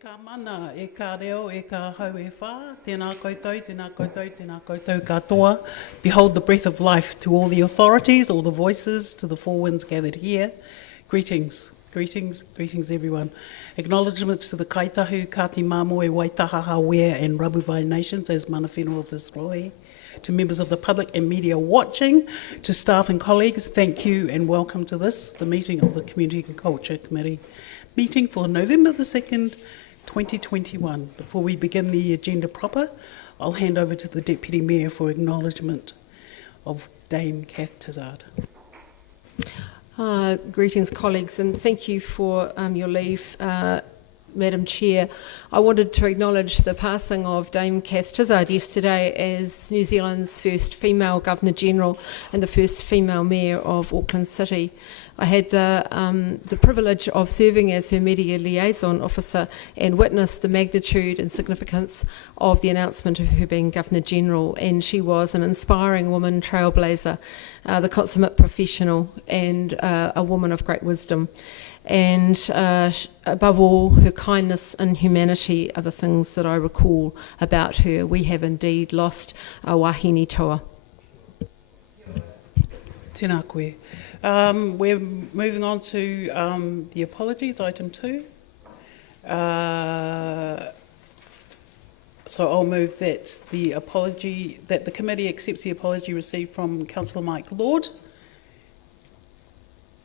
Ka mana, e ka reo, e ka hau e whā, tēnā koutou, tēnā koutou, tēnā koutou katoa. Behold the breath of life to all the authorities, all the voices, to the four winds gathered here. Greetings, greetings, greetings everyone. Acknowledgements to the Kaitahu, Kati Māmoe, Waitaha, Wea and Rabuwai nations as mana whenua of this rohe. To members of the public and media watching, to staff and colleagues, thank you and welcome to this, the meeting of the Community and Culture Committee. Meeting for November the 2nd, 2021. Before we begin the agenda proper, I'll hand over to the Deputy Mayor for acknowledgement of Dame Kath Tizard. Greetings colleagues, and thank you for your leave, Madam Chair. I wanted to acknowledge the passing of Dame Kath Tizard yesterday as New Zealand's first female Governor-General and the first female Mayor of Auckland City. I had the privilege of serving as her media liaison officer and witnessed the magnitude and significance of the announcement of her being Governor-General, and she was an inspiring woman, trailblazer, the consummate professional and a woman of great wisdom. And above all, her kindness and humanity are the things that I recall about her. We have indeed lost a wahine toa. Tēnā koe. We're moving on to the apologies, item 2. So I'll move that the committee accepts the apology received from Councillor Mike Lord.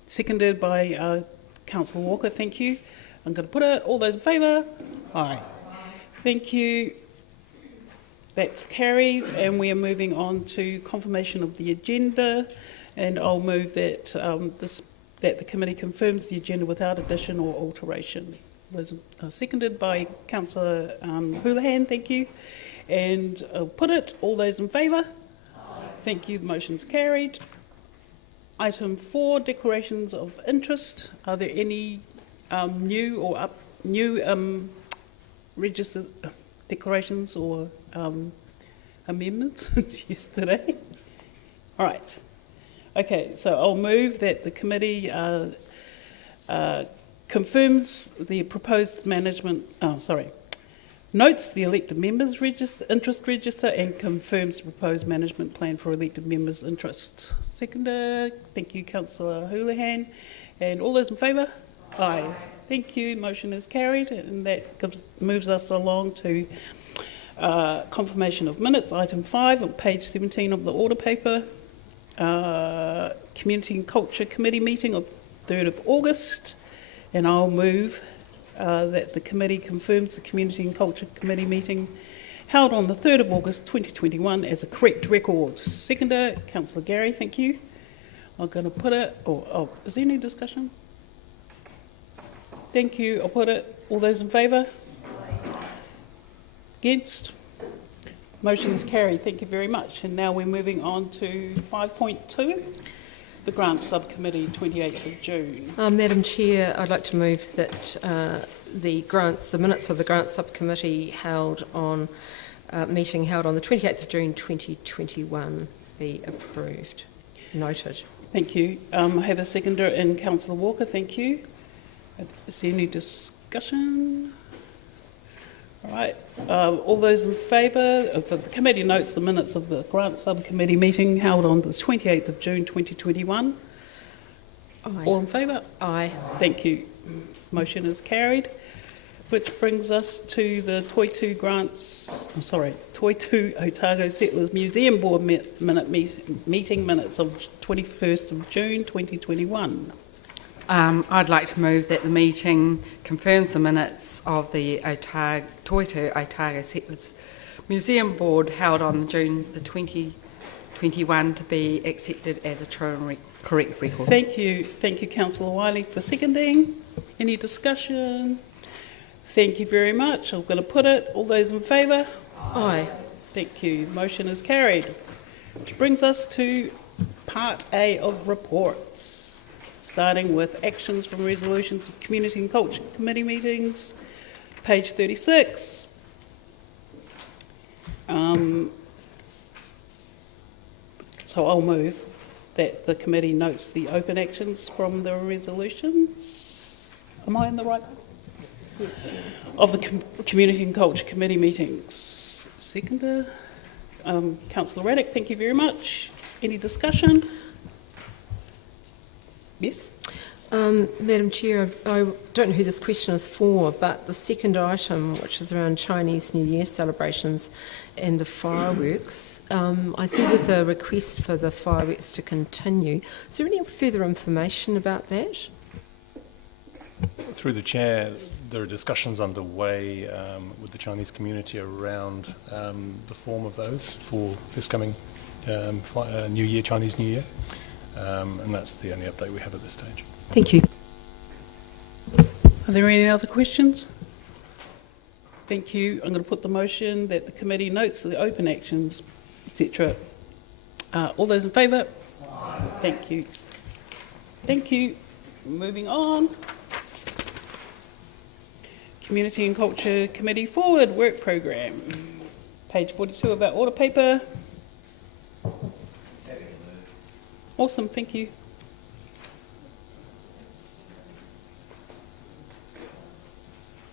Seconded by Councillor Walker, thank you. I'm going to put it, all those in favour? Aye. Thank you. That's carried, and we are moving on to confirmation of the agenda. And I'll move that that the committee confirms the agenda without addition or alteration. Was seconded by Councillor Houlihan, thank you. And I'll put it, all those in favour? Thank you, the motion's carried. Item 4, declarations of interest. Are there any new registered declarations or amendments since yesterday? All right. Okay, so I'll move that the committee confirms the proposed notes the elected members' interest register and confirms the proposed management plan for elected members' interests. Seconder, thank you, Councillor Houlihan. And all those in favour? Aye. Thank you, motion is carried, and that moves us along to confirmation of minutes, item 5 on page 17 of the order paper. Community and Culture Committee meeting of 3rd of August, and I'll move that the committee confirms the Community and Culture Committee meeting held on the 3rd of August 2021 as a correct record. Seconder, Councillor Gary, thank you. I'm going to put it, is there any discussion? Thank you, I'll put it, all those in favour? Against? Motion is carried. Thank you very much. And now we're moving on to 5.2, the Grants Subcommittee, 28th of June. Madam Chair, I'd like to move that the minutes of the Grants Subcommittee meeting held on the 28th of June 2021 be approved. Noted. Thank you. I have a seconder in Councillor Walker. Thank you. Is there any discussion? All right, all those in favour, the committee notes the minutes of the Grant Subcommittee meeting held on the 28th of June 2021. Aye. All in favour? Aye. Thank you. Motion is carried, which brings us to the Toitu Otago Settlers Museum Board meeting minutes of 21st of June 2021. I'd like to move that the meeting confirms the minutes of the Toitu Otago Settlers Museum Board held on June the 2021 to be accepted as a true and correct record. Thank you, Councillor Wiley for seconding. Any discussion? Thank you very much. I'm going to put it. All those in favour? Aye. Thank you. Motion is carried. Which brings us to Part A of reports. Starting with actions from resolutions of Community and Culture Committee meetings, page 36. So I'll move that the committee notes the open actions from the resolutions. Am I in the right? Yes. of the Community and Culture Committee meetings. Seconder, Councillor Raddick, thank you very much. Any discussion? Yes? Madam Chair, I don't know who this question is for, but the second item, which is around Chinese New Year celebrations and the fireworks, I see there's a request for the fireworks to continue. Is there any further information about that? Through the Chair, there are discussions underway with the Chinese community around the form of those for this coming New Year, Chinese New Year, and that's the only update we have at this stage. Thank you. Are there any other questions? Thank you. I'm going to put the motion that the committee notes the open actions, etc. All those in favour? Aye. Thank you. Thank you. Moving on. Community and Culture Committee Forward Work Programme. Page 42 of our order paper. Awesome, thank you.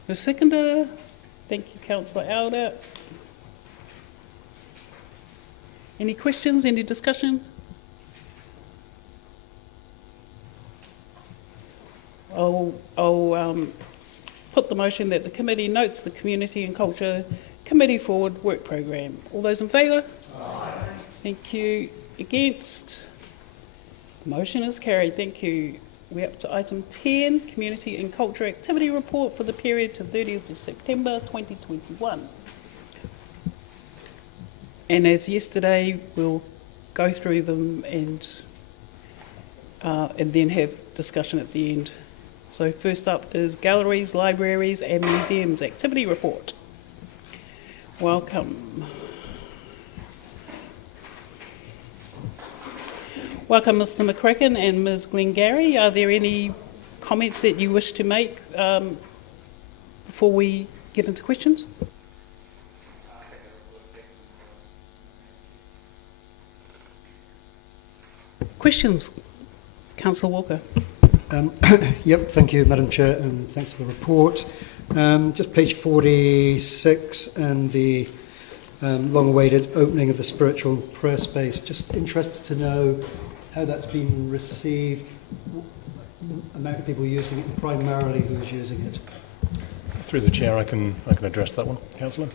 The seconder, thank you, Councillor Elder. Any questions, any discussion? I'll put the motion that the committee notes the Community and Culture Committee Forward Work Programme. All those in favour? Aye. Thank you. Against? Motion is carried. Thank you. We're up to item 10, Community and Culture Activity Report for the period to 30th of September 2021. And as yesterday, we'll go through them and then have discussion at the end. So first up is Galleries, Libraries and Museums Activity Report. Welcome. Welcome, Mr. McCracken and Ms. Glengarry. Are there any comments that you wish to make before we get into questions? Questions? Councillor Walker. Yep, thank you, Madam Chair, and thanks for the report. Just page 46 and the long-awaited opening of the spiritual prayer space. Just interested to know how that's been received, the amount of people using it, and primarily who's using it. Through the Chair, I can address that one, Councillor.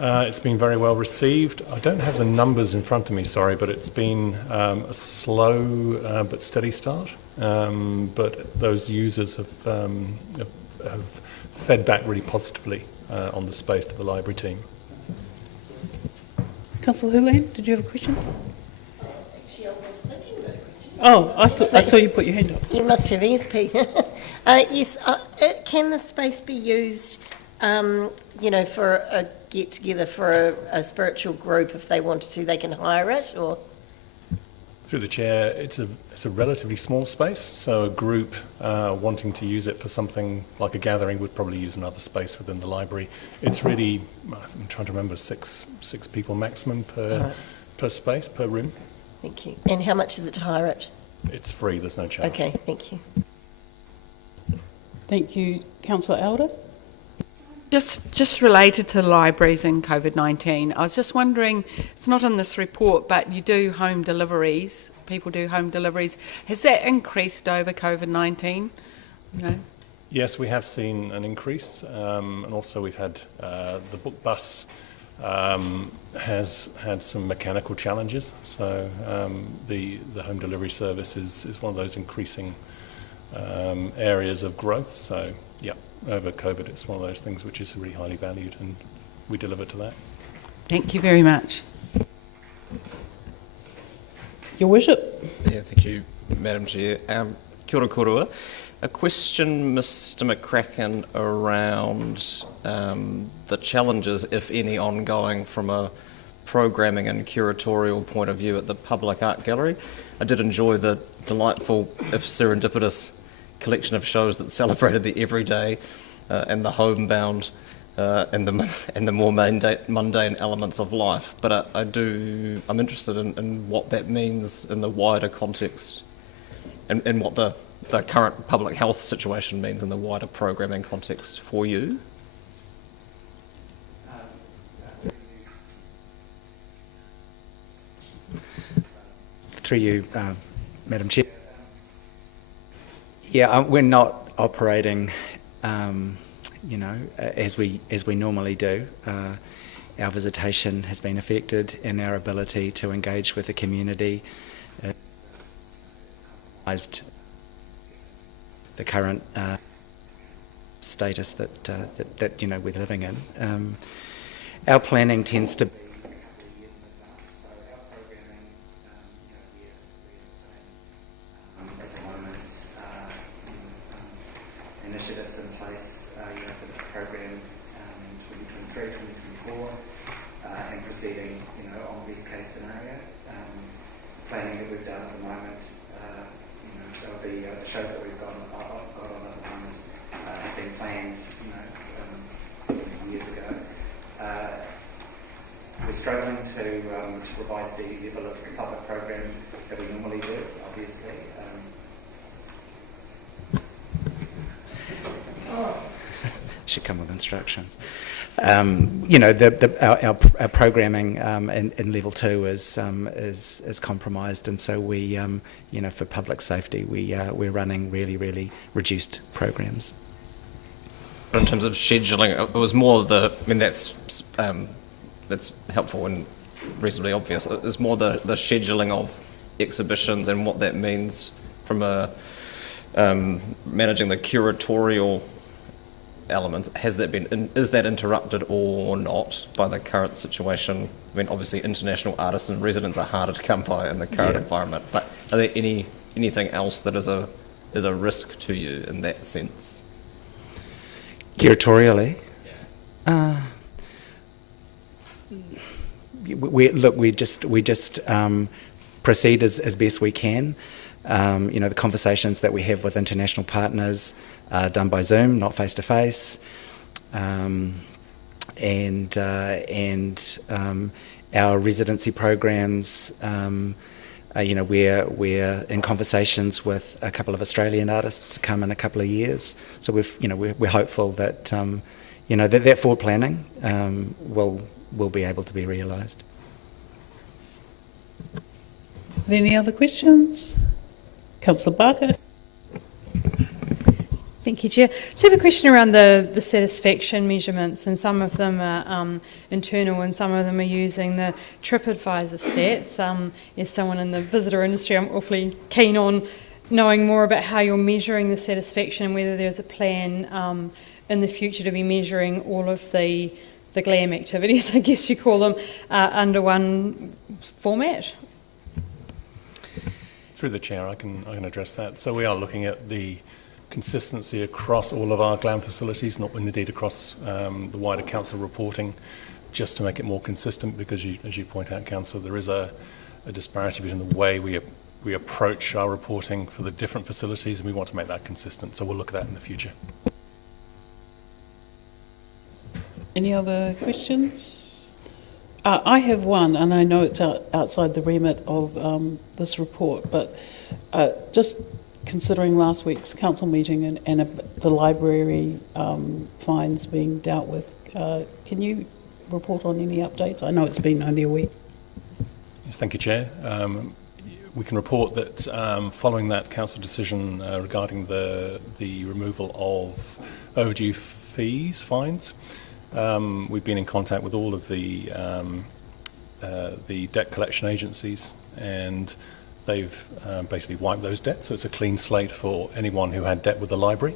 It's been very well received. I don't have the numbers in front of me, sorry, but it's been a slow but steady start. But those users have fed back really positively on the space to the library team. Councillor Hurlane, did you have a question? Actually, I was thinking about a question. Oh, I saw you put your hand up. You must have ESP. Yes, can the space be used, for a get-together for a spiritual group if they wanted to? They can hire it, or? Through the Chair, it's a relatively small space, so a group wanting to use it for something like a gathering would probably use another space within the library. It's really, I'm trying to remember, six people maximum per space, per room. Thank you. And how much is it to hire it? It's free, there's no charge. Okay, thank you. Thank you. Councillor Elder? Just related to libraries and COVID-19, I was just wondering, it's not in this report, but you do home deliveries, people do home deliveries. Has that increased over COVID-19? Yes, we have seen an increase, and also we've had the book bus has had some mechanical challenges, so the home delivery service is one of those increasing areas of growth. So yeah, over COVID, it's one of those things which is really highly valued, and we deliver to that. Thank you very much. Your Worship. Yeah, thank you, Madam Chair. Kia ora korua. A question, Mr. McCracken, around the challenges, if any, ongoing from a programming and curatorial point of view at the Public Art Gallery. I did enjoy the delightful, if serendipitous, collection of shows that celebrated the everyday and the homebound and the more mundane elements of life. But I'm interested in what that means in the wider context and what the current public health situation means in the wider programming context for you? Through you, Madam Chair. Yeah, we're not operating, as we normally do. Our visitation has been affected, and our ability to engage with the community, the current status that we're living in. Our planning tends to. Initiatives in place for the program in 2023, 2024, and proceeding on best case scenario. Planning that we've done at the moment, there'll be the shows that we've got on at the moment have been planned years ago. We're struggling to provide the ability to public program that we normally do, obviously. Should come with instructions. Our programming in level 2 is compromised, and so we, for public safety, we're running really reduced programs. In terms of scheduling, it was more that's helpful and reasonably obvious. It's more the scheduling of exhibitions and what that means from a managing the curatorial elements. Is that interrupted or not by the current situation? I mean, obviously international artists and residents are harder to come by in the current environment, but are there anything else that is a risk to you in that sense? Curatorially? We just proceed as best we can. The conversations that we have with international partners are done by Zoom, not face to face, and our residency programs. We're in conversations with a couple of Australian artists to come in a couple of years. So we're hopeful that that forward planning will be able to be realised. Any other questions? Councillor Barker. Thank you, Chair. So I have a question around the satisfaction measurements, and some of them are internal and some of them are using the TripAdvisor stats. As someone in the visitor industry, I'm awfully keen on knowing more about how you're measuring the satisfaction and whether there's a plan in the future to be measuring all of the glam activities, I guess you call them, under one format. Through the chair, I can address that. So we are looking at the consistency across all of our GLAM facilities, not indeed across the wider council reporting, just to make it more consistent, because as you point out, Councillor, there is a disparity between the way we approach our reporting for the different facilities, and we want to make that consistent. So we'll look at that in the future. Any other questions? I have one, and I know it's outside the remit of this report, but just considering last week's council meeting and the library fines being dealt with, can you report on any updates? I know it's been only a week. Yes, thank you, Chair. We can report that following that council decision regarding the removal of overdue fines, we've been in contact with all of the debt collection agencies, and they've basically wiped those debts. So it's a clean slate for anyone who had debt with the library,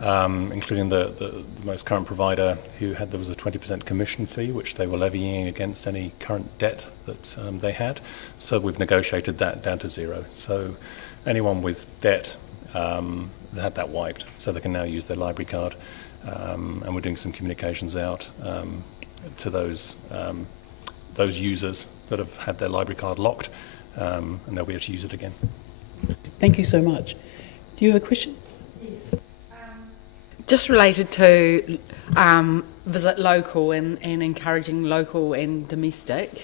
including the most current provider there was a 20% commission fee, which they were levying against any current debt that they had. So we've negotiated that down to zero. So anyone with debt had that wiped, so they can now use their library card. And we're doing some communications out to those users that have had their library card locked, and they'll be able to use it again. Thank you so much. Do you have a question? Yes. Just related to visit local and encouraging local and domestic,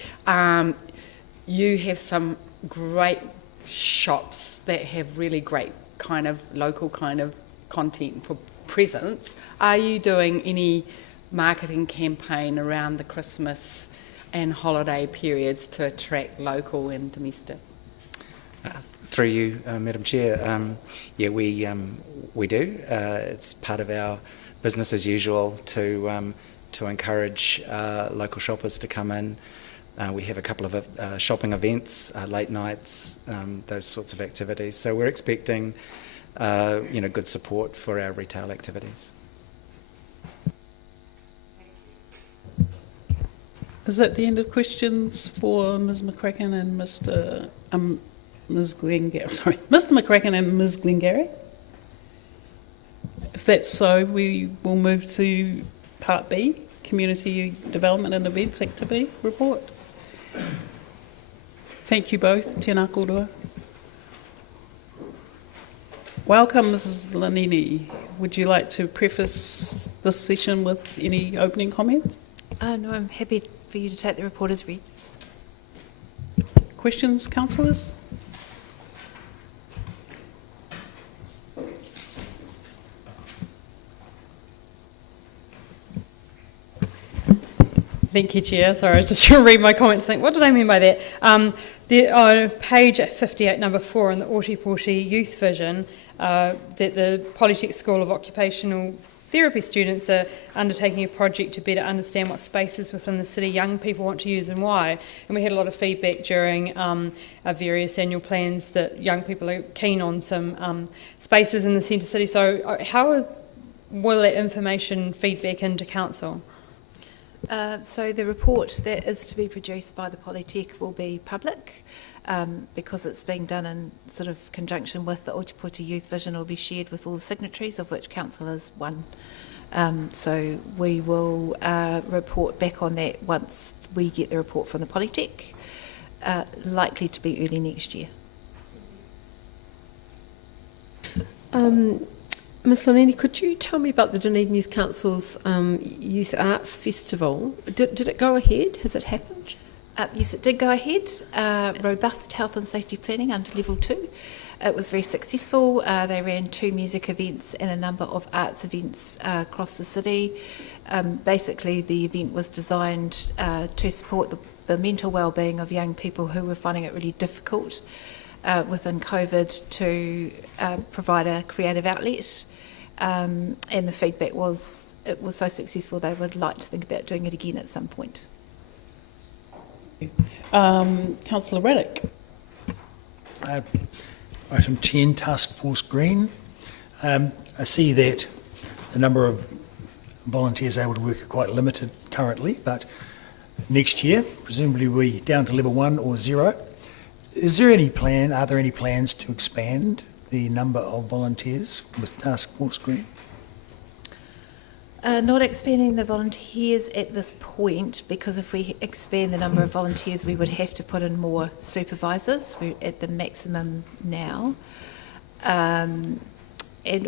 you have some great shops that have really great kind of local kind of content for presents. Are you doing any marketing campaign around the Christmas and holiday periods to attract local and domestic? Through you, Madam Chair, yeah, we do. It's part of our business as usual to encourage local shoppers to come in. We have a couple of shopping events, late nights, those sorts of activities. So we're expecting, good support for our retail activities. Is that the end of questions for Ms. McCracken and Ms. Glengarry? Sorry, Mr. McCracken and Ms. Glengarry? If that's so, we will move to Part B, Community Development and Events Activity Report. Thank you both. Tēnā kōrua. Welcome, Mrs. Lanini. Would you like to preface this session with any opening comments? No, I'm happy for you to take the report as read. Questions, councillors? Thank you, Chair. Sorry, I was just trying to read my comments and think, what did I mean by that? Page 58, number 4, in the Ōtepoti Youth Vision, that the Polytech School of Occupational Therapy students are undertaking a project to better understand what spaces within the city young people want to use and why. And we had a lot of feedback during our various annual plans that young people are keen on some spaces in the centre city. So how will that information feed back into council? So the report that is to be produced by the Polytech will be public because it's being done in sort of conjunction with the Ōtepoti Youth Vision. It will be shared with all the signatories, of which council is one. So we will report back on that once we get the report from the Polytech, likely to be early next year. Ms. Lanini, could you tell me about the Dunedin Youth Council's Youth Arts Festival? Did it go ahead? Has it happened? Yes, it did go ahead. Robust health and safety planning under level 2. It was very successful. They ran 2 music events and a number of arts events across the city. Basically, the event was designed to support the mental well-being of young people who were finding it really difficult within COVID to provide a creative outlet. And the feedback was it was so successful they would like to think about doing it again at some point. Councillor Raddick. Item 10, Task Force Green. I see that the number of volunteers able to work are quite limited currently, but next year, presumably we're down to level 1 or 0. Is there any plan, are there any plans to expand the number of volunteers with Task Force Green? Not expanding the volunteers at this point, because if we expand the number of volunteers, we would have to put in more supervisors. We're at the maximum now. And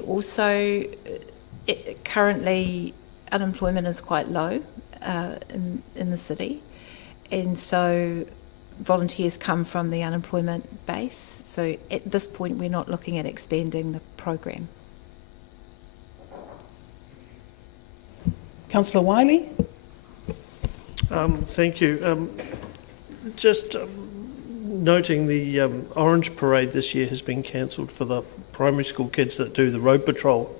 also, currently, unemployment is quite low in the city. And so volunteers come from the unemployment base. So at this point, we're not looking at expanding the program. Councillor Wiley. Thank you. Just noting the Orange Parade this year has been cancelled for the primary school kids that do the road patrol.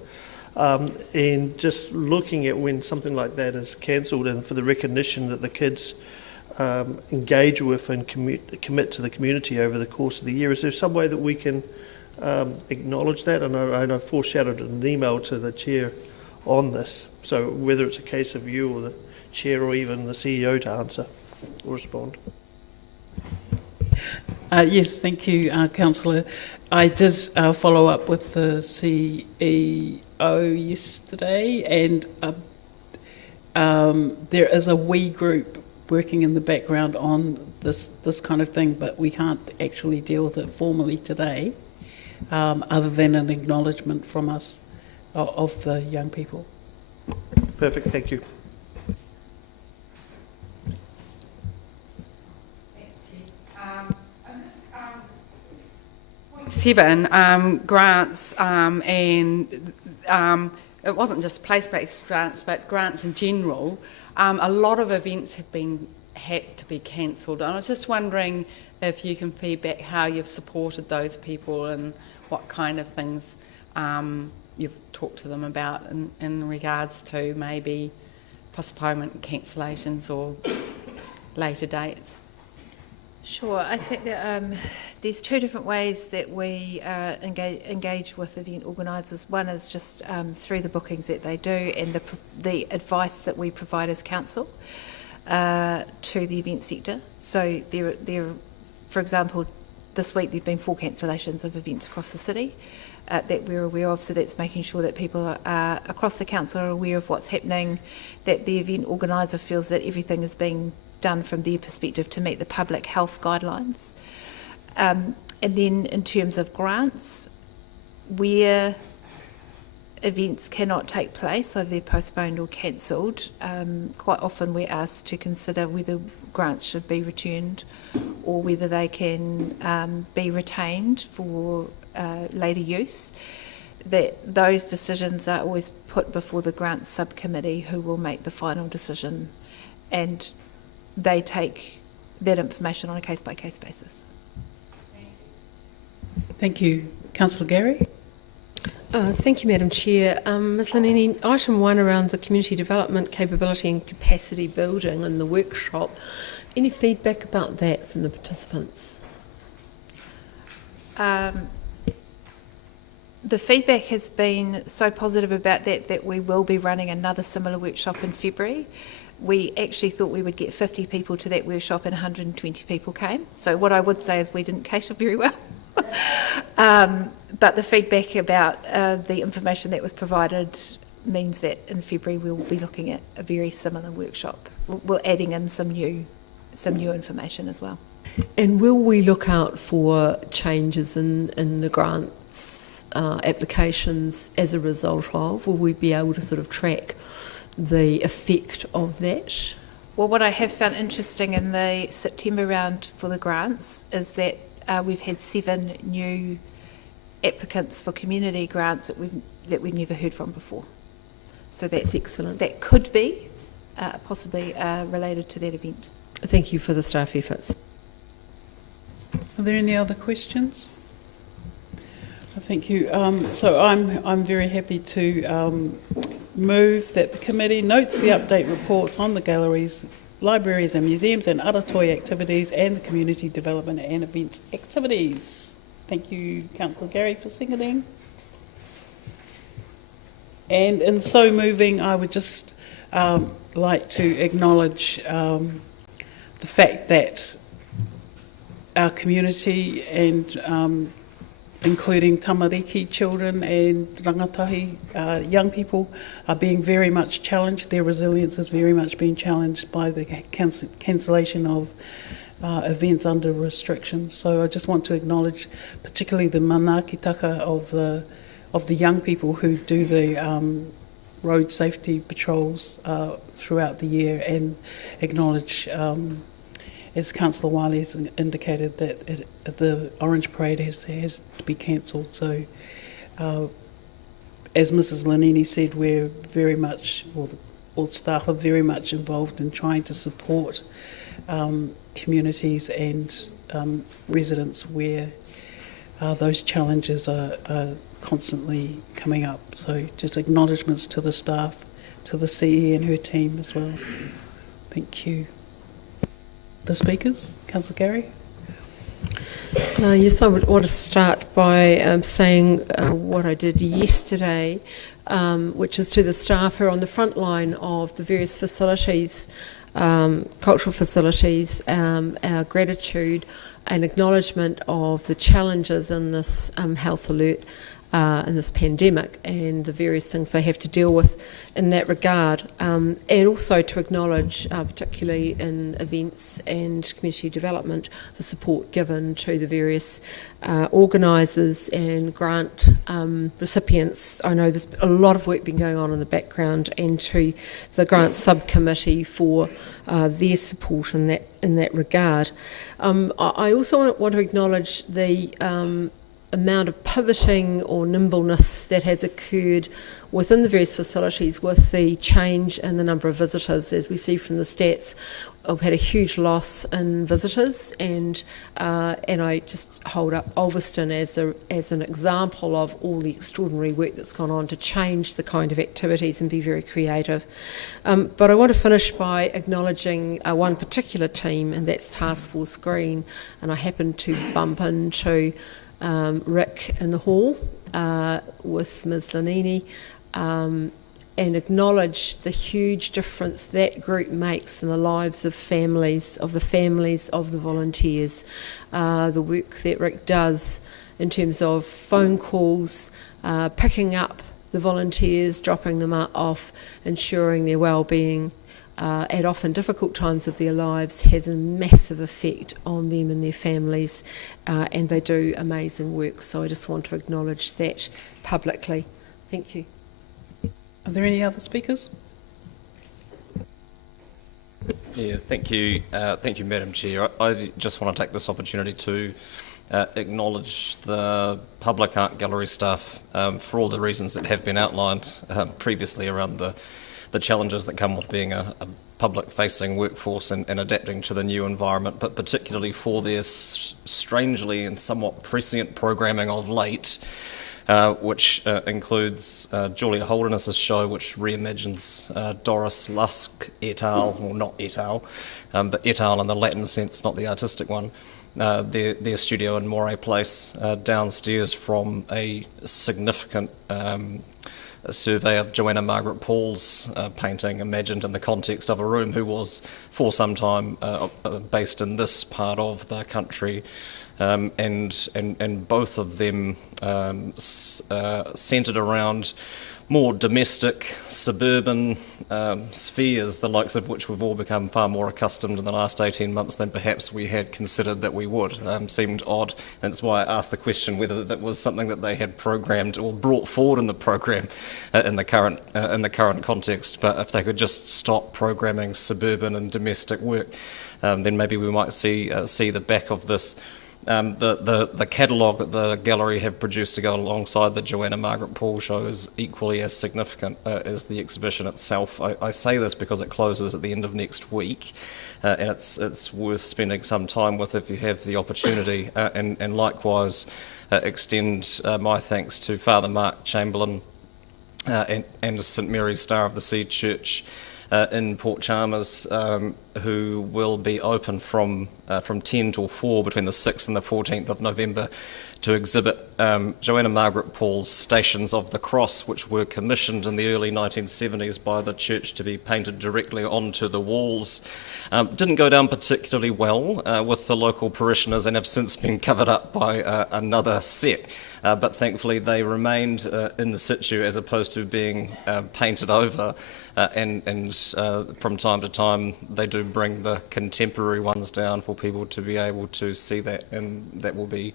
And just looking at when something like that is cancelled and for the recognition that the kids engage with and commit to the community over the course of the year, is there some way that we can acknowledge that? And I foreshadowed an email to the chair on this, so whether it's a case of you or the chair or even the CEO to answer or respond. Yes, thank you, Councillor. I did follow up with the CEO yesterday, and there is a we group working in the background on this kind of thing, but we can't actually deal with it formally today, other than an acknowledgement from us of the young people. Perfect, thank you. 7 grants, and it wasn't just place-based grants, but grants in general. A lot of events had to be cancelled. I was just wondering if you can feedback how you've supported those people and what kind of things you've talked to them about in regards to maybe postponement, cancellations, or later dates. Sure, I think that there's two different ways that we engage with event organisers. One is just through the bookings that they do and the advice that we provide as council to the event sector. So there, for example, this week there've been 4 cancellations of events across the city that we're aware of. So that's making sure that people across the council are aware of what's happening, that the event organiser feels that everything is being done from their perspective to meet the public health guidelines. And then in terms of grants, where events cannot take place, so they're postponed or cancelled, quite often we're asked to consider whether grants should be returned or whether they can be retained for later use. That those decisions are always put before the grants subcommittee, who will make the final decision, and they take that information on a case-by-case basis. Thank you. Councillor Gary? Thank you, Madam Chair. Ms Lanini, item 1 around the community development capability and capacity building in the workshop. Any feedback about that from the participants? The feedback has been so positive about that we will be running another similar workshop in February. We actually thought we would get 50 people to that workshop and 120 people came. So what I would say is we didn't cater very well. But the feedback about the information that was provided means that in February we'll be looking at a very similar workshop. We're adding in some new information as well. And will we look out for changes in the grants applications as a result of? Will we be able to sort of track the effect of that? Well, what I have found interesting in the September round for the grants is that we've had 7 new applicants for community grants that we've never heard from before. So that's excellent. That could be possibly related to that event. Thank you for the staff efforts. Are there any other questions? Thank you. So I'm very happy to move that the committee notes the update reports on the galleries, libraries and museums and other toy activities and the community development and events activities. Thank you, Councillor Gary, for seconding. And in so moving, I would just like to acknowledge the fact that our community and including tamariki children and rangatahi young people are being very much challenged. Their resilience is very much being challenged by the cancellation of events under restrictions. So I just want to acknowledge particularly the manaakitaka of the young people who do the road safety patrols throughout the year, and acknowledge, as Councillor Wiley has indicated, that the Orange Parade has to be cancelled. So, as Mrs Lanini said, we're very much, all staff are very much involved in trying to support communities and residents where those challenges are constantly coming up. So just acknowledgements to the staff, to the CE and her team as well. Thank you. The speakers, Councillor Gary. Yes, I would want to start by saying what I did yesterday, which is to the staff who are on the front line of the various facilities, cultural facilities, our gratitude and acknowledgement of the challenges in this health alert in this pandemic and the various things they have to deal with in that regard, and also to acknowledge, particularly in events and community development, the support given to the various organisers and grant recipients. I know there's a lot of work been going on in the background, and to the grant subcommittee for their support in that regard. I also want to acknowledge the amount of pivoting or nimbleness that has occurred within the various facilities with the change in the number of visitors. As we see from the stats, I've had a huge loss in visitors, and I just hold up Ulverston as an example of all the extraordinary work that's gone on to change the kind of activities and be very creative. But I want to finish by acknowledging one particular team, and that's Task Force Green, and I happened to bump into Rick in the hall with Ms. Lanini, and acknowledge the huge difference that group makes in the lives of the families of the volunteers. The work that Rick does in terms of phone calls, picking up the volunteers, dropping them off, ensuring their well-being at often difficult times of their lives has a massive effect on them and their families, and they do amazing work. So I just want to acknowledge that publicly. Thank you. Are there any other speakers? Yeah, thank you, Madam Chair. I just want to take this opportunity to acknowledge the public art gallery staff for all the reasons that have been outlined previously around the challenges that come with being a public-facing workforce and adapting to the new environment, but particularly for their strangely and somewhat prescient programming of late, which includes Julia Holderness's show, which reimagines Doris Lusk et al., or not et al., but et al. In the Latin sense, not the artistic one, their studio in Moray Place, downstairs from a significant a survey of Joanna Margaret Paul's painting, imagined in the context of a room, who was for some time based in this part of the country, and both of them centred around more domestic, suburban spheres, the likes of which we've all become far more accustomed in the last 18 months than perhaps we had considered that we would. Seemed odd, and it's why I asked the question whether that was something that they had programmed or brought forward in the program in the current context. But if they could just stop programming suburban and domestic work, then maybe we might see the back of this. The catalogue that the gallery have produced to go alongside the Joanna Margaret Paul show is equally as significant as the exhibition itself. I say this because it closes at the end of next week, and it's worth spending some time with if you have the opportunity, and likewise extend my thanks to Father Mark Chamberlain and St Mary's Star of the Sea Church in Port Chalmers, who will be open from 10 till 4 between the 6th and the 14th of November to exhibit Joanna Margaret Paul's Stations of the Cross, which were commissioned in the early 1970s by the church to be painted directly onto the walls. Didn't go down particularly well with the local parishioners and have since been covered up by another set. But thankfully they remained in the situ as opposed to being painted over, and from time to time they do bring the contemporary ones down for people to be able to see that, and that will be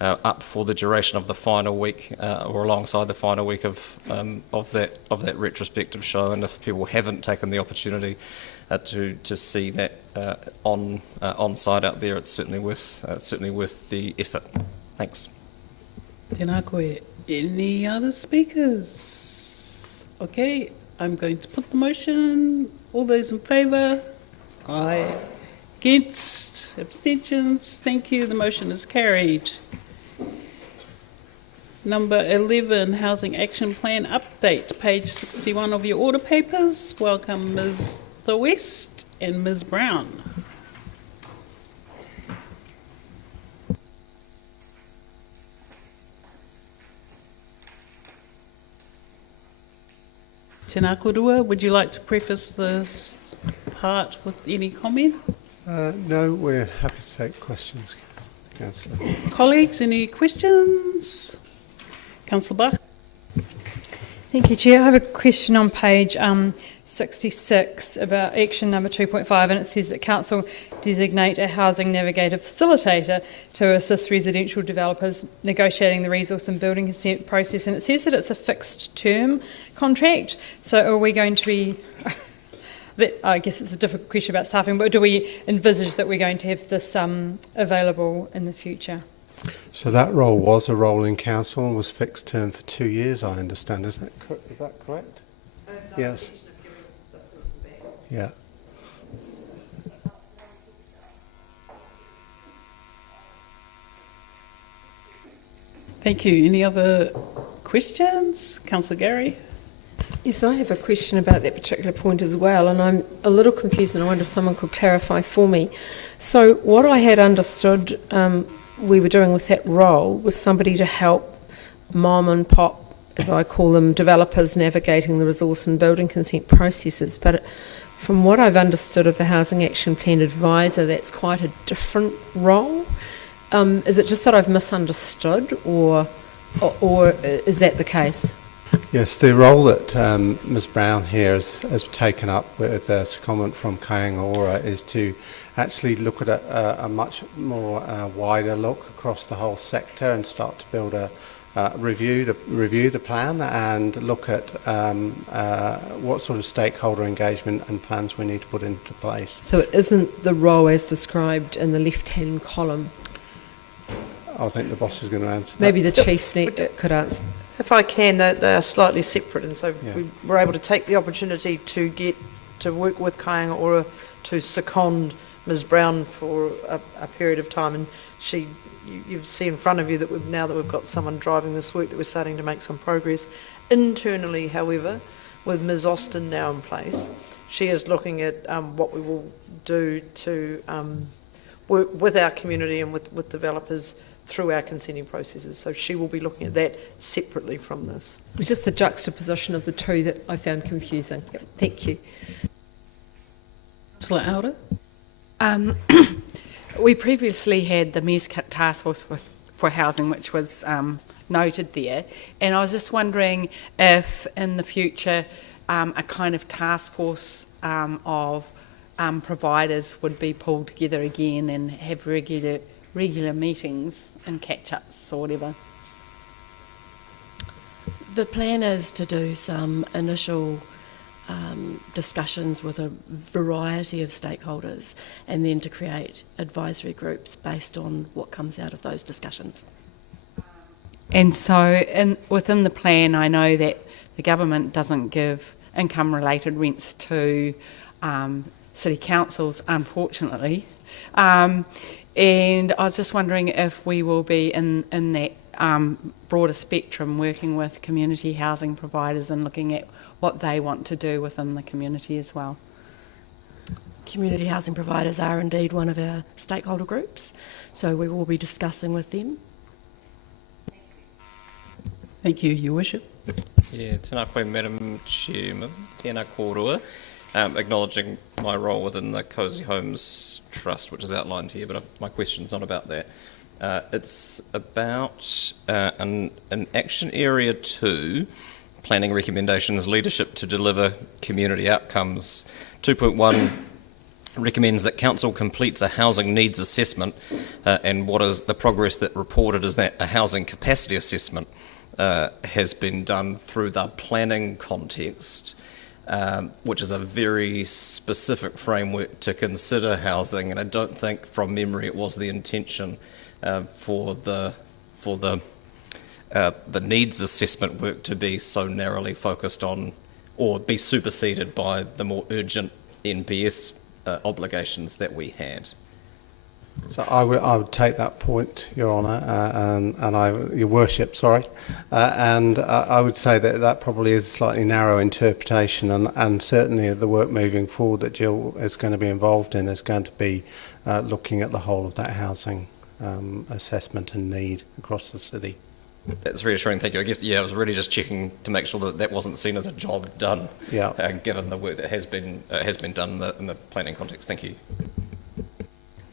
up for the duration of the final week, or alongside the final week of that retrospective show. And if people haven't taken the opportunity to see that on site out there, it's certainly worth the effort. Thanks. Tēnā koe. Any other speakers? Okay, I'm going to put the motion. All those in favour? Aye. Against? Abstentions? Thank you. The motion is carried. Number 11, Housing Action Plan Update, page 61 of your order papers. Welcome Ms. The West and Ms. Brown. Tēnā korua, would you like to preface this part with any comment? No, we're happy to take questions, Councillor. Colleagues, any questions? Councillor Bach. Thank you, Chair. I have a question on page 66 about action number 2.5, and it says that Council designate a housing navigator facilitator to assist residential developers negotiating the resource and building consent process, and it says that it's a fixed term contract. So are we going to be, I guess it's a difficult question about staffing, but do we envisage that we're going to have this available in the future? So that role was a role in council and was fixed term for 2 years, I understand, isn't it? Is that correct? Yes. Yeah. Thank you. Any other questions? Councillor Gary? Yes, I have a question about that particular point as well, and I'm a little confused, and I wonder if someone could clarify for me. So what I had understood we were doing with that role was somebody to help mom and pop, as I call them, developers navigating the resource and building consent processes. But from what I've understood of the Housing Action Plan Advisor, that's quite a different role. Is it just that I've misunderstood, or is that the case? Yes, the role that Ms Brown here has taken up with a secondment from Kaingaora is to actually look at a much more wider look across the whole sector and start to build review the plan and look at what sort of stakeholder engagement and plans we need to put into place. So it isn't the role as described in the left-hand column? I think the boss is going to answer that. Maybe the chief could answer. If I can, they are slightly separate, and so we were able to take the opportunity to work with Kaingaora to second Ms Brown for a period of time, and you see in front of you that now that we've got someone driving this work, that we're starting to make some progress. Internally, however, with Ms Austin now in place, she is looking at what we will do to work with our community and with developers through our consenting processes. So she will be looking at that separately from this. It was just the juxtaposition of the two that I found confusing. Yep. Thank you. Councillor Alder? We previously had the Mayor's Task Force for Housing, which was noted there, and I was just wondering if in the future a kind of task force of providers would be pulled together again and have regular meetings and catch-ups or whatever. The plan is to do some initial discussions with a variety of stakeholders and then to create advisory groups based on what comes out of those discussions. And so within the plan, I know that the government doesn't give income-related rents to city councils, unfortunately. And I was just wondering if we will be in that broader spectrum working with community housing providers and looking at what they want to do within the community as well. Community housing providers are indeed one of our stakeholder groups, so we will be discussing with them. Thank you, Your Worship. Yeah, tēnā koe, Madam Chairman, tēnā kōrua. Acknowledging my role within the Cosy Homes Trust, which is outlined here, but my question's not about that. It's about an Action Area 2, Planning Recommendations, Leadership to Deliver Community Outcomes. 2.1 recommends that Council completes a housing needs assessment, and what is the progress that reported is that a housing capacity assessment has been done through the planning context. Which is a very specific framework to consider housing, and I don't think, from memory, it was the intention for the needs assessment work to be so narrowly focused on, or be superseded by the more urgent NPS obligations that we had. So I would take that point, Your Honour, Your Worship, sorry, and I would say that probably is a slightly narrow interpretation, and certainly the work moving forward that Jill is going to be involved in is going to be looking at the whole of that housing assessment and need across the city. That's reassuring, thank you. I guess, I was really just checking to make sure that wasn't seen as a job done, given the work that has been done in the planning context. Thank you.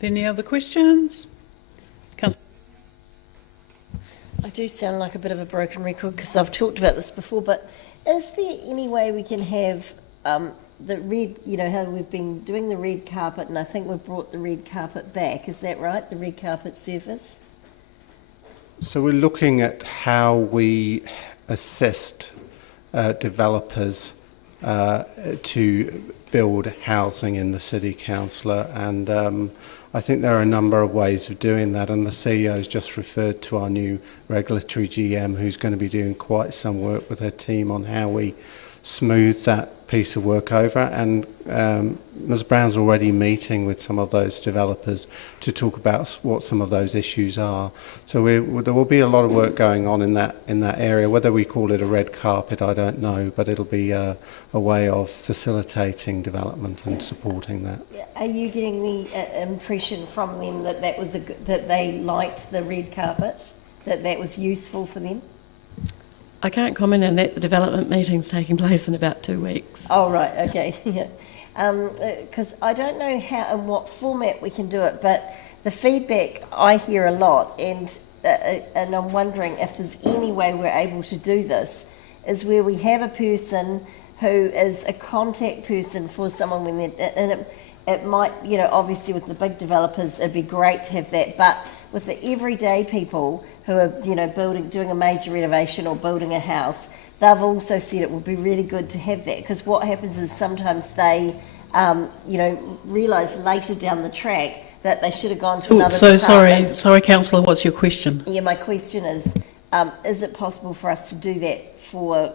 Any other questions? I do sound like a bit of a broken record because I've talked about this before, but is there any way we can have the red, how we've been doing the red carpet, and I think we've brought the red carpet back, is that right, the red carpet service? So we're looking at how we assessed developers to build housing in the city, councillor, and I think there are a number of ways of doing that, and the CEO has just referred to our new regulatory GM who's going to be doing quite some work with her team on how we smooth that piece of work over, and Ms Brown's already meeting with some of those developers to talk about what some of those issues are. So there will be a lot of work going on in that area. Whether we call it a red carpet, I don't know, but it'll be a way of facilitating development and supporting that. Are you getting the impression from them that that they liked the red carpet, that was useful for them? I can't comment on that. The development meeting's taking place in about 2 weeks. Oh, right, okay. Because I don't know how and what format we can do it, but the feedback I hear a lot, and I'm wondering if there's any way we're able to do this, is where we have a person who is a contact person for someone when they're, and it might, obviously with the big developers, it'd be great to have that, but with the everyday people who are, doing a major renovation or building a house, they've also said it would be really good to have that, because what happens is sometimes they, realise later down the track that they should have gone to another department. Sorry, councillor, what's your question? Yeah, my question is it possible for us to do that for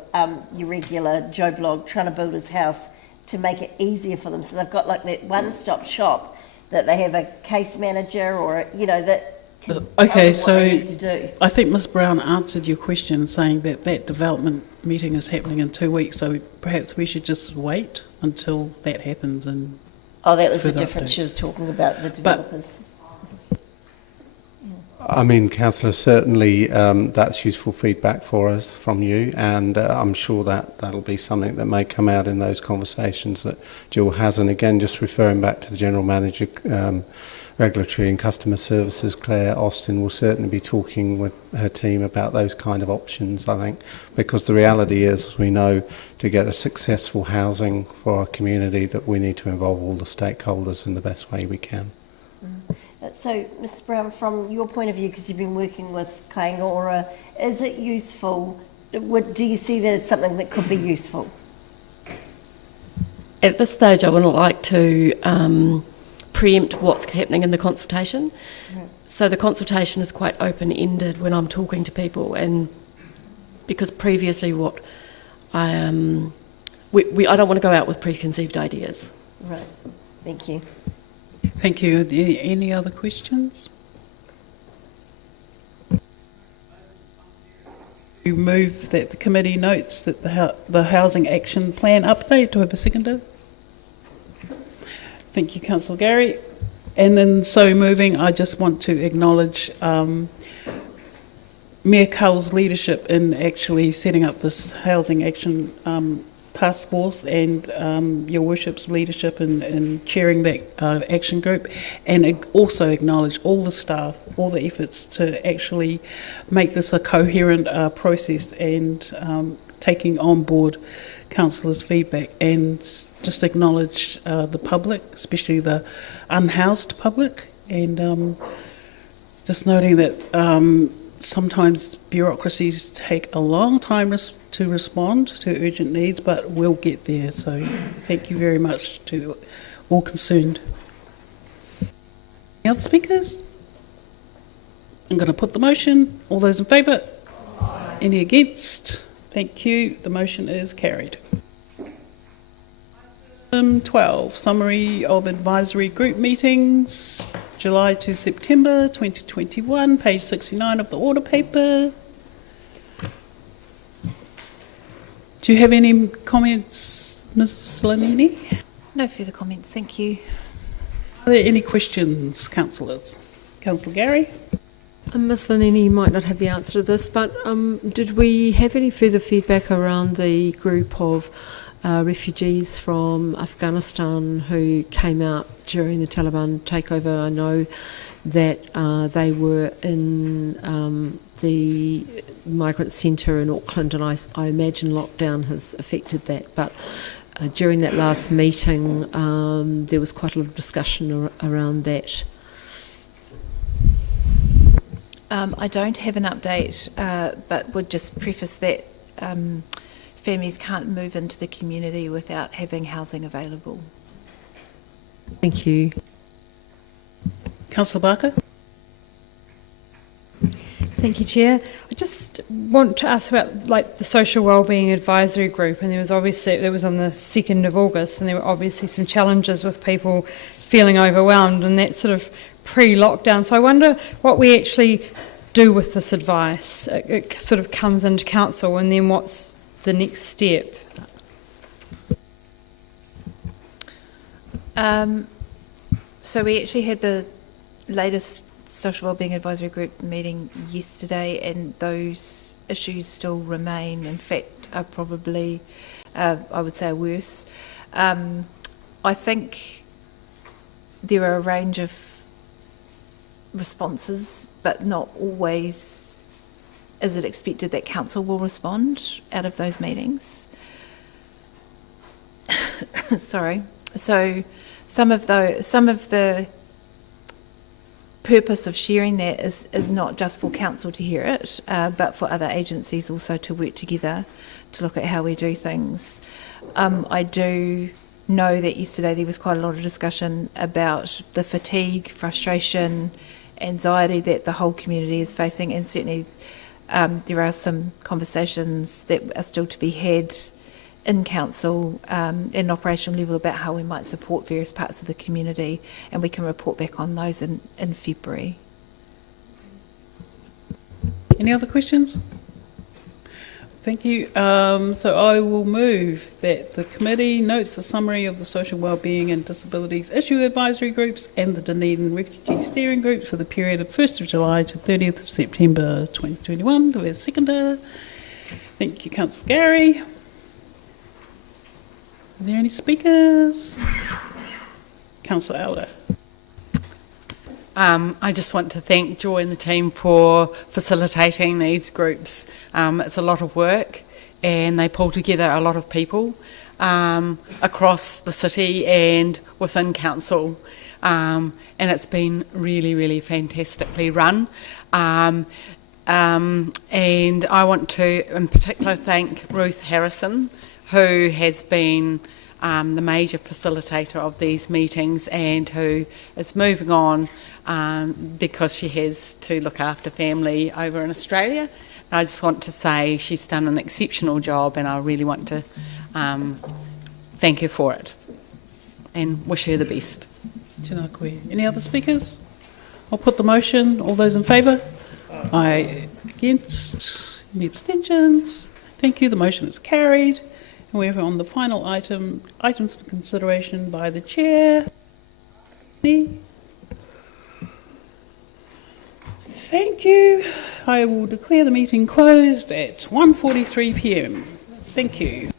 your regular Joe Blogg trying to build his house, to make it easier for them, so they've got like that one-stop shop, that they have a case manager or, that can Okay, tell them what they need to do. I think Ms Brown answered your question saying that development meeting is happening in 2 weeks, so perhaps we should just wait until that happens. And Oh, that was the further difference. She updates. was talking about the developers. I mean, councillor, certainly that's useful feedback for us from you, and I'm sure that'll be something that may come out in those conversations that Jill has. And again, just referring back to the General Manager, Regulatory and Customer Services, Claire Austin, will certainly be talking with her team about those kind of options, I think, because the reality is, as we know, to get a successful housing for our community, that we need to involve all the stakeholders in the best way we can. So, Mr Brown, from your point of view, because you've been working with Kaingaora, is it useful? Do you see that as something that could be useful? At this stage, I wouldn't like to preempt what's happening in the consultation. Right. So the consultation is quite open-ended when I'm talking to people, and because previously I don't want to go out with preconceived ideas. Right. Thank you. thank you. Are there any other questions? You move that the committee notes that the Housing Action Plan update. Do I have a seconder? Thank you, Councillor Gary. And then so moving, I just want to acknowledge Mayor Cull's leadership in actually setting up this Housing Action Task Force, and Your Worship's leadership in chairing that action group, and also acknowledge all the staff, all the efforts to actually make this a coherent process, and taking on board councillors' feedback, and just acknowledge the public, especially the unhoused public, and just noting that sometimes bureaucracies take a long time to respond to urgent needs, but we'll get there. So thank you very much to all concerned. Any other speakers? I'm going to put the motion. All those in favour? Any against? Thank you. The motion is carried. 12, summary of advisory group meetings, July to September 2021, page 69 of the order paper. Do you have any comments, Ms Lanini? No further comments, thank you. Are there any questions, councillors? Councillor Gary? Ms Lanini might not have the answer to this, but did we have any further feedback around the group of refugees from Afghanistan who came out during the Taliban takeover? I know that they were in the migrant centre in Auckland, and I imagine lockdown has affected that, but during that last meeting there was quite a lot of discussion around that. I don't have an update, but would just preface that families can't move into the community without having housing available. Thank you. Councillor Barker? Thank you, Chair. I just want to ask about like the Social Wellbeing Advisory Group, and there was on the 2nd of August, and there were obviously some challenges with people feeling overwhelmed, and that's sort of pre-lockdown. So I wonder what we actually do with this advice. It sort of comes into council, and then what's the next step? So we actually had the latest Social Wellbeing Advisory Group meeting yesterday, and those issues still remain. In fact, are probably, I would say, worse. I think there are a range of responses, but not always is it expected that council will respond out of those meetings. Sorry. So some of the purpose of sharing that is not just for council to hear it, but for other agencies also to work together to look at how we do things. I do know that yesterday there was quite a lot of discussion about the fatigue, frustration, anxiety that the whole community is facing, and certainly there are some conversations that are still to be had in council at an operational level about how we might support various parts of the community, and we can report back on those in February. Any other questions? Thank you. So I will move that the committee notes a summary of the social wellbeing and disabilities issue advisory groups and the Dunedin refugee steering groups for the period of 1st of July to 30th of September 2021. Do we have a seconder? Thank you, Councillor Gary. Are there any speakers? Councillor Elder. I just want to thank Joy and the team for facilitating these groups. It's a lot of work, and they pull together a lot of people across the city and within council, and it's been really, really fantastically run. And I want to in particular thank Ruth Harrison, who has been the major facilitator of these meetings and who is moving on because she has to look after family over in Australia. And I just want to say she's done an exceptional job, and I really want to thank her for it and wish her the best. Tēnā koe. Any other speakers? I'll put the motion. All those in favour? Aye. Against? Any abstentions? Thank you. The motion is carried. And we're on the final items for consideration by the chair. Thank you. I will declare the meeting closed at 1:43 p.m. Thank you.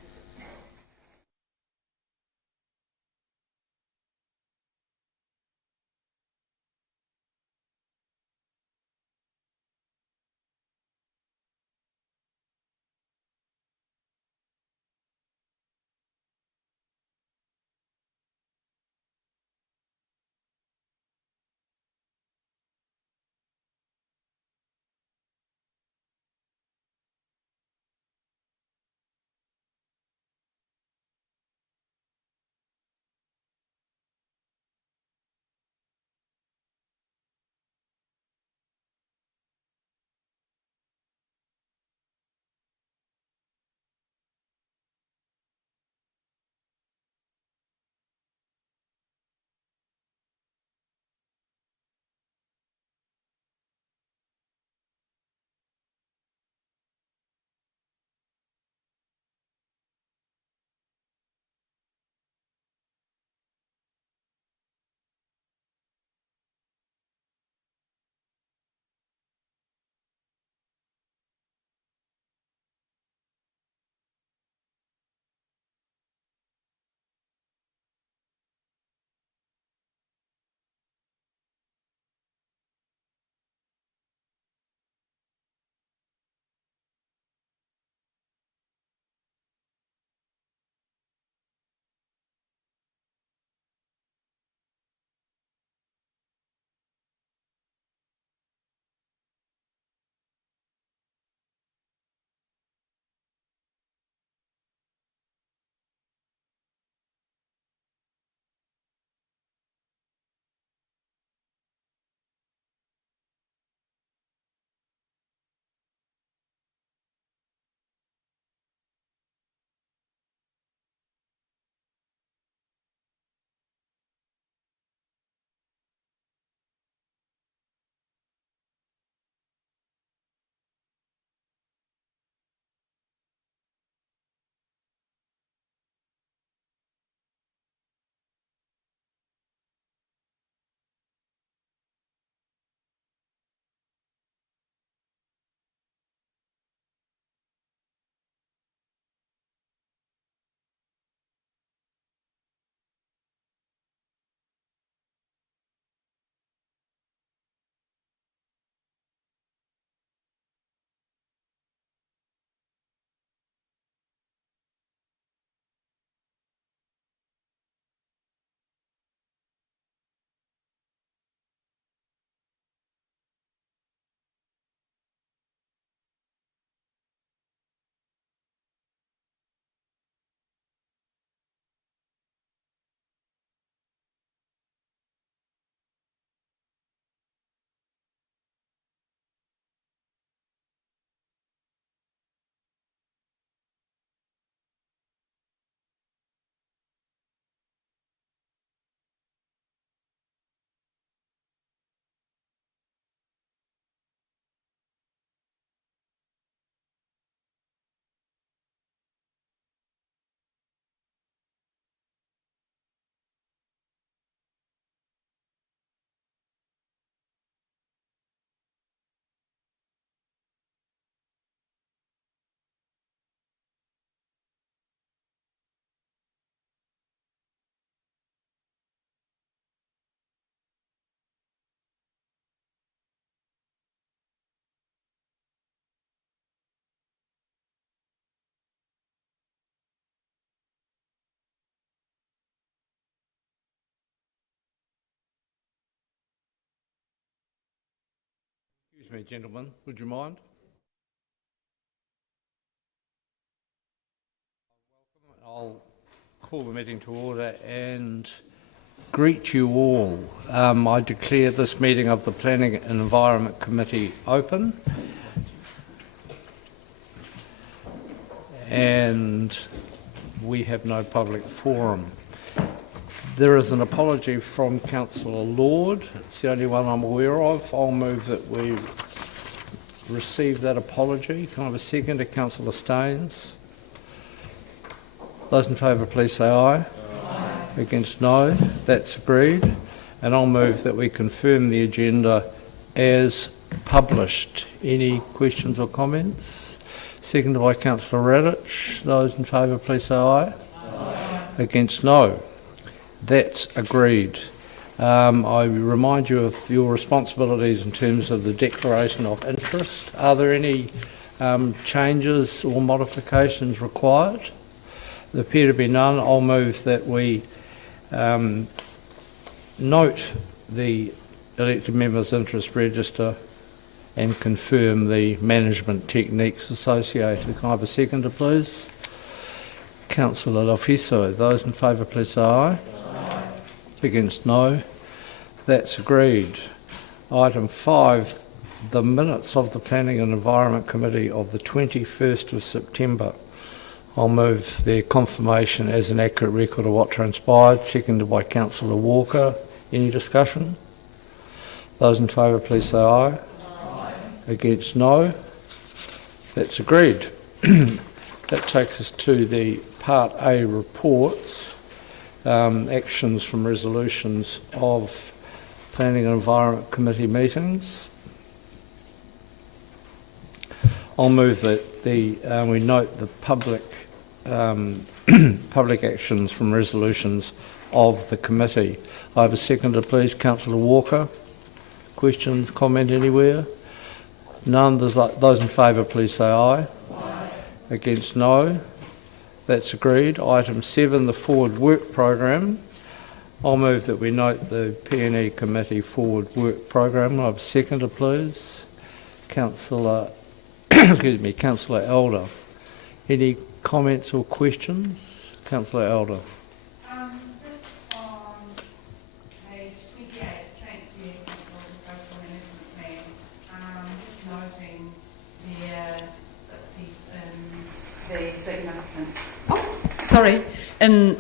Excuse me, gentlemen, would you mind? I'll call the meeting to order and greet you all. I declare this meeting of the Planning and Environment Committee open. And we have no public forum. There is an apology from Councillor Lord. It's the only one I'm aware of. I'll move that we receive that apology. Can I have a second to Councillor Staines? Those in favour, please say aye. Aye. Against, no. That's agreed. And I'll move that we confirm the agenda as published. Any questions or comments? Seconded by Councillor Radich. Those in favour, please say aye. Aye. Against, no. That's agreed. I remind you of your responsibilities in terms of the declaration of interest. Are there any changes or modifications required? There appear to be none. I'll move that we note the elected members' interest register and confirm the management techniques associated. Can I have a seconder, please? Councillor Lofiso. Those in favour, please say aye. Aye. Against, no. That's agreed. Item 5, the minutes of the Planning and Environment Committee of the 21st of September. I'll move their confirmation as an accurate record of what transpired, seconded by Councillor Walker. Any discussion? Those in favour, please say aye. Aye. Against, no. That's agreed. That takes us to the Part A reports, actions from resolutions of Planning and Environment Committee meetings. I'll move that we note the public public actions from resolutions of the committee. I have a seconder, please. Councillor Walker. Questions, comment anywhere? None. Those in favour, please say aye. Aye. Against, no. That's agreed. Item 7, the Forward Work Programme. I'll move that we note the P&E Committee Forward Work Programme. I have a seconder, please. Councillor, excuse me, Councillor Elder. Any comments or questions? Councillor Elder. Just on page 28, St. Clair's Coastal Management Plan, just noting their success in the significance. in